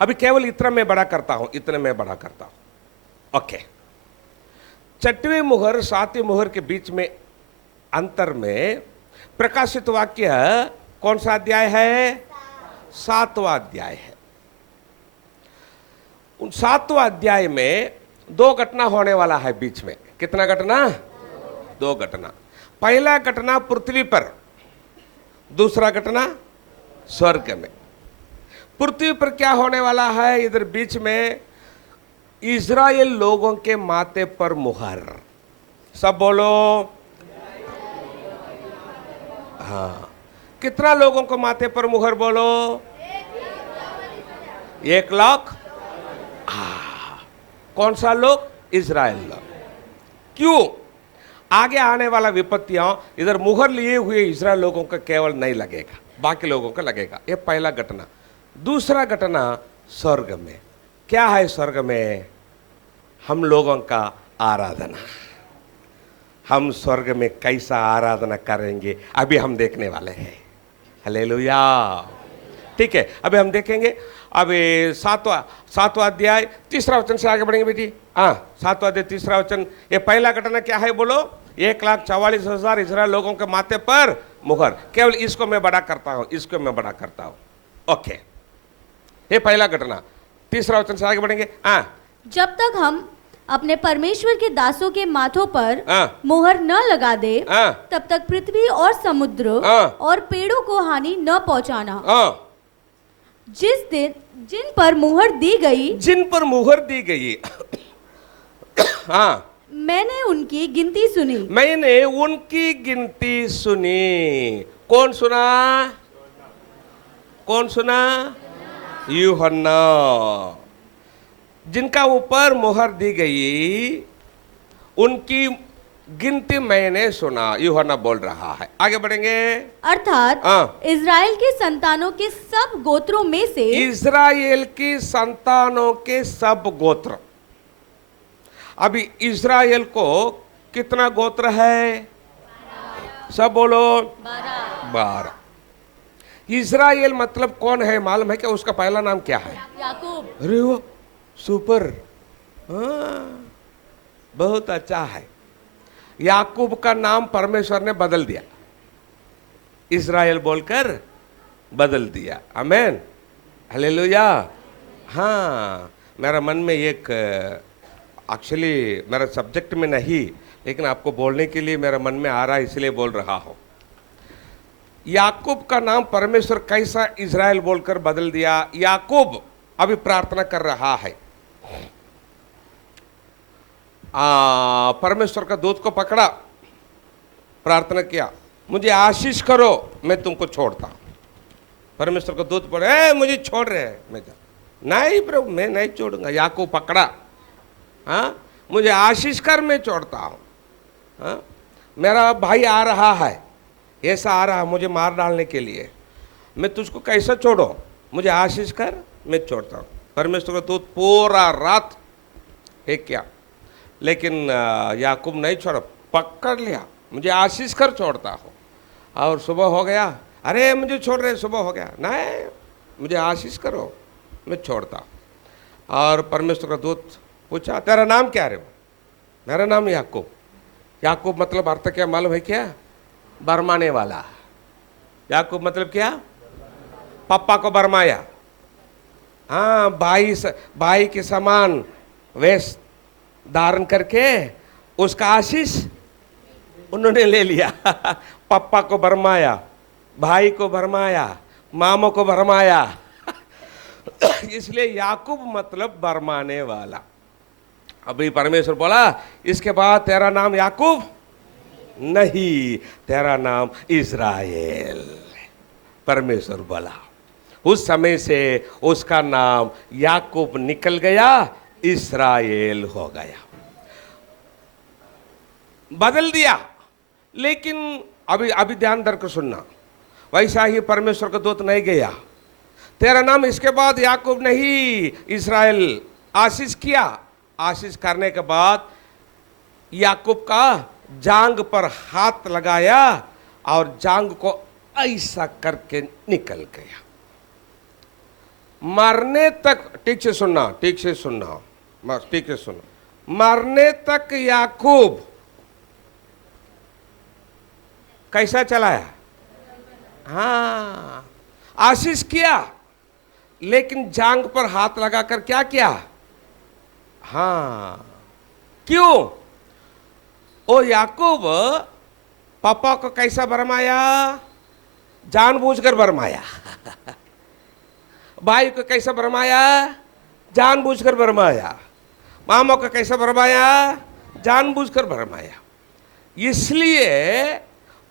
अभी केवल इतना मैं बड़ा करता हूं, इतने में बड़ा करता हूं। ओके, छठवें मोहर सातवें मोहर के बीच में अंतर में प्रकाशित वाक्य कौन सा अध्याय है? सातवां अध्याय है। उन सातवां अध्याय में दो घटना होने वाला है बीच में। कितना घटना? दो घटना। पहला घटना पृथ्वी पर, दूसरा घटना स्वर्ग में। पृथ्वी पर क्या होने वाला है? इधर बीच में इज़राइल लोगों के माथे पर मुहर। सब बोलो। हाँ, कितना लोगों को माथे पर मुहर? बोलो। 1,00,000। कौन सा लोग? इज़राइल लोग। क्यों? आगे आने वाला विपत्तियां इधर मुहर लिए हुए इज़राइल लोगों का केवल नहीं लगेगा, बाकी लोगों का लगेगा। ये पहला घटना। दूसरा घटना स्वर्ग में। क्या है स्वर्ग में? हम लोगों का आराधना। हम स्वर्ग में कैसा आराधना करेंगे अभी हम देखने वाले हैं। हालेलुया। ठीक है, अभी हम देखेंगे। अभी सातवां अध्याय तीसरा वचन से आगे बढ़ेंगे बेटी। सातवां अध्याय तीसरा वचन। ये पहला घटना क्या है? बोलो। 1,44,000 इज़राइल लोगों के माथे पर मुहर। केवल इसको मैं बड़ा करता हूं, इसको मैं बड़ा करता हूं। ओके, ये पहला घटना। तीसरा वचन से आगे बढ़ेंगे। जब तक हम अपने परमेश्वर के दासों के माथों पर मुहर न लगा दे, तब तक पृथ्वी और समुद्र और पेड़ों को हानि न पहुंचाना। जिन पर मुहर दी गई मैंने उनकी गिनती सुनी। कौन सुना? यूहन्ना। जिनका ऊपर मुहर दी गई उनकी गिनती मैंने सुना। यूहन्ना बोल रहा है। आगे बढ़ेंगे। अर्थात इज़राइल के संतानों के सब गोत्रों में से, इज़राइल की संतानों के सब गोत्र। अभी इज़राइल को कितना गोत्र है? सब बोलो। 12। इज़राइल मतलब कौन है मालूम है क्या? उसका पहला नाम क्या है? याकूब। अरे वो सुपर, बहुत अच्छा है। याकूब का नाम परमेश्वर ने बदल दिया, इज़राइल बोलकर बदल दिया। आमेन, हालेलुया। हाँ, मेरा मन में एक एक्चुअली मेरा सब्जेक्ट में नहीं, लेकिन आपको बोलने के लिए मेरा मन में आ रहा है, इसलिए बोल रहा हूँ। याकूब का नाम परमेश्वर कैसा इज़राइल बोलकर बदल दिया? याकूब अभी प्रार्थना कर रहा है। परमेश्वर का दूत को पकड़ा, प्रार्थना किया, मुझे आशीष करो, मैं तुमको छोड़ता। परमेश्वर का दूत बोले, मुझे छोड़ रहे हैं, मैं नहीं प्रभु, मैं नहीं छोड़ूंगा। याकूब पकड़ा, मुझे आशीष कर, मैं छोड़ता हूँ। मेरा भाई आ रहा है, ऐसा आ रहा है मुझे मार डालने के लिए, मैं तुझको कैसे छोड़ो? मुझे आशीष कर, मैं छोड़ता हूँ। परमेश्वर का दूत पूरा रात एक क्या, लेकिन याकूब नहीं छोड़ा, पकड़ लिया, मुझे आशीष कर छोड़ता हो। और सुबह हो गया, अरे मुझे छोड़ रहे, सुबह हो गया, नहीं मुझे आशीष करो, मैं छोड़ता हूँ। और परमेश्वर का दूत पूछा, तेरा नाम क्या रे? मेरा नाम याकूब। याकूब मतलब अर्थ क्या मालूम है क्या? बरमाने वाला। याकूब मतलब क्या? पापा को बरमाया। हाँ, भाई के समान वेश धारण करके उसका आशीष उन्होंने ले लिया। पापा को भरमाया, भाई को भरमाया, मामों को भरमाया। इसलिए याकूब मतलब भरमाने वाला। अभी परमेश्वर बोला, इसके बाद तेरा नाम याकूब नहीं, तेरा नाम इज़राइल। परमेश्वर बोला, उस समय से उसका नाम याकूब निकल गया, इस्राएल हो गया, बदल दिया। लेकिन अभी ध्यान देकर सुनना, वैसा ही परमेश्वर का दूत नहीं गया, तेरा नाम इसके बाद याकूब नहीं इस्राएल आशीष किया। आशीष करने के बाद याकूब का जांग पर हाथ लगाया और जांग को ऐसा करके निकल गया। मरने तक, ठीक से सुनना, ठीक से सुनना, ठीक से सुनना, मरने तक याकूब कैसा चलाया? हाँ, आशीष किया, लेकिन जांग पर हाथ लगाकर क्या किया? हाँ, क्यों? ओ याकूब पापा को कैसा भरमाया? जानबूझकर भरमाया। भाई को कैसा भरमाया? जानबूझकर भरमाया। मामा को कैसा भरमाया? जानबूझकर भरमाया। इसलिए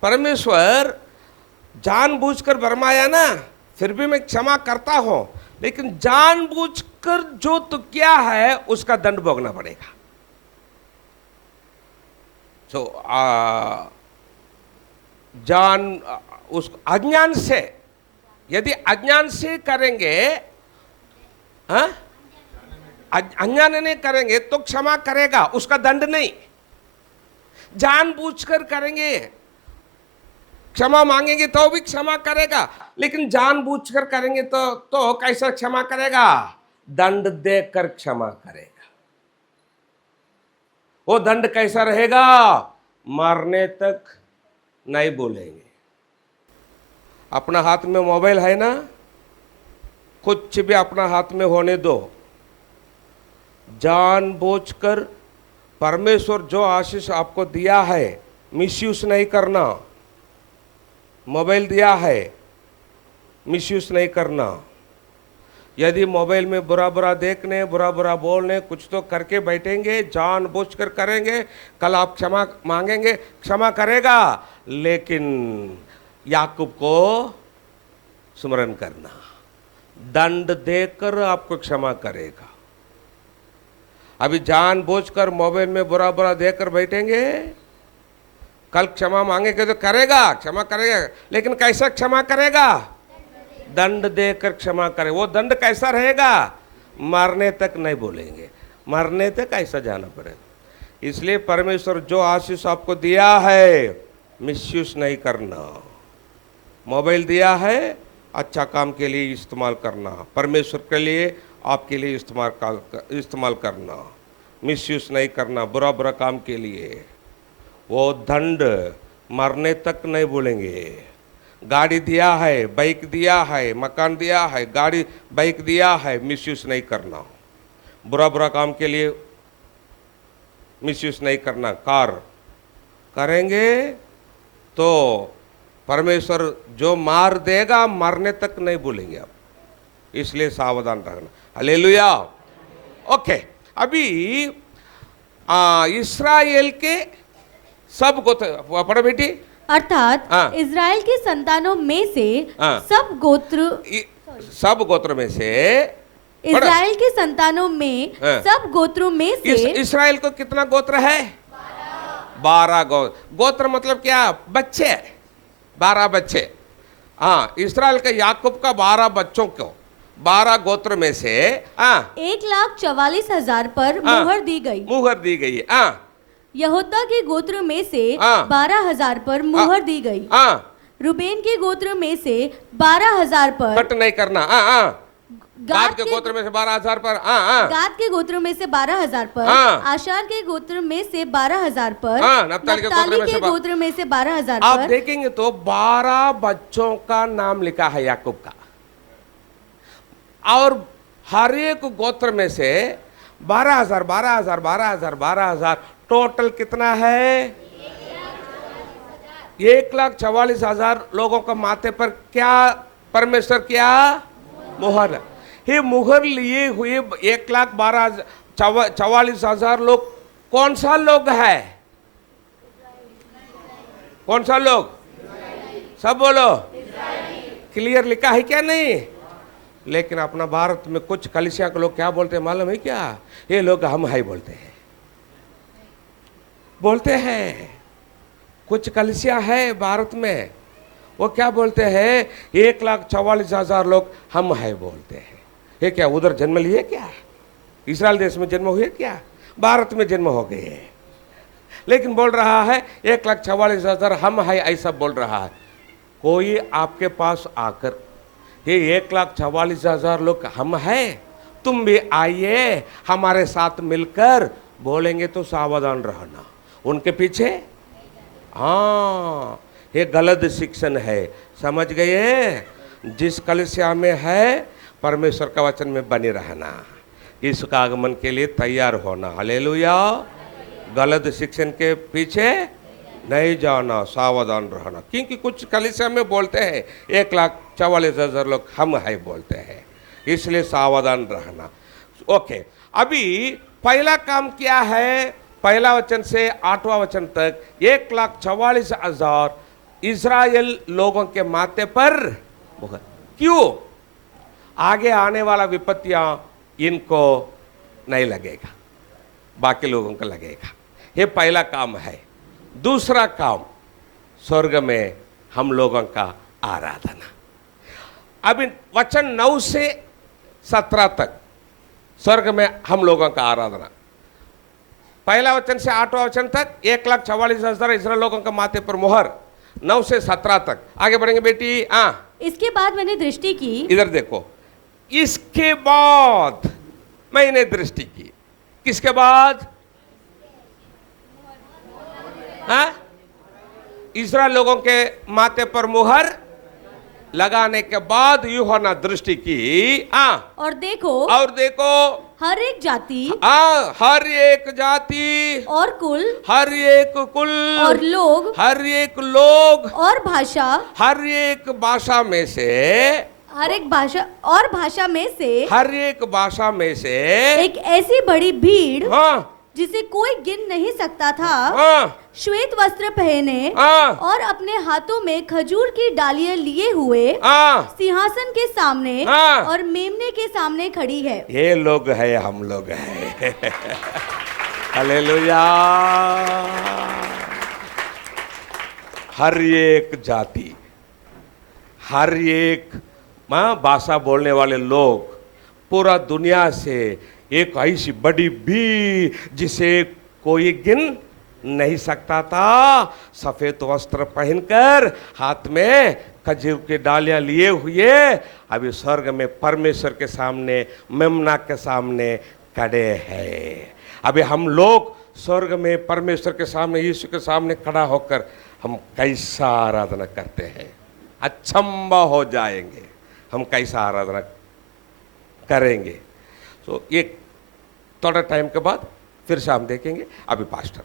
परमेश्वर जानबूझकर भरमाया ना, फिर भी मैं क्षमा करता हूं, लेकिन जानबूझकर जो तो क्या है उसका दंड भोगना पड़ेगा। तो उस अज्ञान से, यदि अज्ञान से करेंगे, अज्ञान नहीं करेंगे तो क्षमा करेगा, उसका दंड नहीं। जानबूझकर करेंगे, क्षमा मांगेंगे तो भी क्षमा करेगा, लेकिन जानबूझकर करेंगे तो कैसा क्षमा करेगा? दंड देकर क्षमा करेगा। वो दंड कैसा रहेगा? मरने तक नहीं बोलेंगे। अपना हाथ में मोबाइल है ना, कुछ भी अपना हाथ में होने दो, जानबूझकर परमेश्वर जो आशीष आपको दिया है मिसयूज नहीं करना। मोबाइल दिया है, मिसयूज नहीं करना। यदि मोबाइल में बुरा बुरा देखने, बुरा बुरा बोलने, कुछ तो करके बैठेंगे, जानबूझकर करेंगे, कल आप क्षमा मांगेंगे, क्षमा करेगा, लेकिन याकूब को स्मरण करना, दंड देकर आपको क्षमा करेगा। अभी जानबूझकर मोबाइल में बुरा बुरा देखकर बैठेंगे, कल क्षमा मांगेंगे तो करेगा, क्षमा करेगा, लेकिन कैसा क्षमा करेगा? दंड देकर क्षमा करे। वो दंड कैसा रहेगा? मरने तक नहीं बोलेंगे, मरने तक ऐसा जाना पड़ेगा। इसलिए परमेश्वर जो आशीष आपको दिया है मिसयूज नहीं करना। मोबाइल दिया है, अच्छा काम के लिए इस्तेमाल करना, परमेश्वर के लिए, आपके लिए इस्तेमाल करना, मिसयूज नहीं करना बुरा बुरा काम के लिए। वो दंड मरने तक नहीं बोलेंगे। गाड़ी दिया है, बाइक दिया है, मकान दिया है, गाड़ी बाइक दिया है, मिसयूज नहीं करना, बुरा बुरा काम के लिए मिसयूज नहीं करना। कार करेंगे तो परमेश्वर जो मार देगा, मरने तक नहीं बोलेंगे आप, इसलिए सावधान रहना। हालेलुया। ओके, अभी इस्राएल के सब गोत्र पढ़ो बेटी, अर्थात इज़राइल की संतानों में से सब गोत्र में से, इज़राइल की संतानों में सब गोत्रों में से, इस्राएल को कितना गोत्र है? 12 गोत्र मतलब क्या? बच्चे, 12 बच्चे। हाँ, इस्राएल के याकूब का 12 बच्चों को 12 गोत्र में से 1,44,000 पर मुहर दी गई। मुहर दी गई। यहूदा के गोत्र में से हाँ। 12,000 पर मुहर दी गई। हाँ, रूबेन के गोत्र में से 12,000 पर, कट नहीं करना। हाँ, गाद गाद के के गोत्र में से 12,000 पर। हाँ, गाद के गोत्र में से 12,000 पर, हाँ। आशार के गोत्र में से 12,000 पर, हाँ, नप्ताली के गोत्र में से गोत्र में से 12,000 आप पर। देखेंगे तो 12 बच्चों का नाम लिखा है याकूब का, और हर एक गोत्र में से 12,000 12,000 12,000 12,000, टोटल कितना है? 1,44,000 लोगों का माथे पर क्या परमेश्वर क्या मुहर? ये मुहर लिए हुए 1,44,000 लोग कौन सा लोग है? कौन सा लोग? सब बोलो। क्लियर लिखा है क्या? नहीं। लेकिन अपना भारत में कुछ कलिसिया के लोग क्या बोलते हैं मालूम है क्या? ये लोग हम हाई बोलते हैं, बोलते हैं। कुछ कलिसिया है भारत में, वो क्या बोलते हैं? 1,44,000 लोग हम है बोलते हैं। ये क्या उधर जन्म लिए क्या? इस्राएल देश में जन्म हुए क्या? भारत में जन्म हो गए, लेकिन बोल रहा है 1,44,000 हम है, ऐसा बोल रहा है। कोई आपके पास आकर ये 1,44,000 लोग हम है, तुम भी आइए हमारे साथ मिलकर बोलेंगे तो सावधान रहना उनके पीछे। हाँ, ये गलत शिक्षण है, समझ गए? जिस कलिसिया में है परमेश्वर का वचन में बने रहना, इसका आगमन के लिए तैयार होना। हालेलुया। गलत शिक्षण के पीछे नहीं जाना, सावधान रहना। क्योंकि कुछ कलिसिया में बोलते हैं 1,44,000 लोग हम है बोलते हैं, इसलिए सावधान रहना। ओके, अभी पहला काम क्या है? पहला वचन से 8वां वचन तक 1,44,000 इस्राएल लोगों के माथे पर मुहर। क्यों? आगे आने वाला विपत्तियां इनको नहीं लगेगा, बाकी लोगों को लगेगा। ये पहला काम है। दूसरा काम, स्वर्ग में हम लोगों का आराधना। अभी वचन 9 से 17 तक स्वर्ग में हम लोगों का आराधना। पहला वचन से 8वां वचन तक 1,44,000 इस्राएल लोगों का माथे पर मुहर। 9 से 17 तक आगे बढ़ेंगे बेटी। इसके बाद मैंने दृष्टि की, इधर देखो, इसके बाद मैंने दृष्टि की। किसके बाद? इस्राएल लोगों के माथे पर मुहर लगाने के बाद यूहन्ना दृष्टि की। और देखो हर एक जाति, हर एक जाति और कुल, हर एक कुल, और लोग, हर एक लोग, और भाषा, हर एक भाषा में से, हर एक भाषा और भाषा में से, हर एक भाषा में से एक ऐसी बड़ी भीड़, हाँ, जिसे कोई गिन नहीं सकता था, हाँ, श्वेत वस्त्र पहने हाँ, और अपने हाथों में खजूर की डालियां लिए हुए हाँ, सिंहासन के सामने हाँ, और मेमने के सामने खड़ी है। ये लोग है, हम लोग है। हालेलुया। हर एक जाति, हर एक भाषा बोलने वाले लोग, पूरा दुनिया से एक ऐसी बड़ी भीड़ जिसे कोई गिन नहीं सकता था, सफेद वस्त्र पहनकर हाथ में खजूर की डालियां लिए हुए अभी स्वर्ग में परमेश्वर के सामने, मेमना के सामने खड़े हैं। अभी हम लोग स्वर्ग में परमेश्वर के सामने, यीशु के सामने खड़ा होकर हम कैसा आराधना करते हैं, अचंभा हो जाएंगे हम कैसा आराधना करेंगे। तो एक थोड़ा टाइम के बाद फिर से हम देखेंगे। अभी पास्टर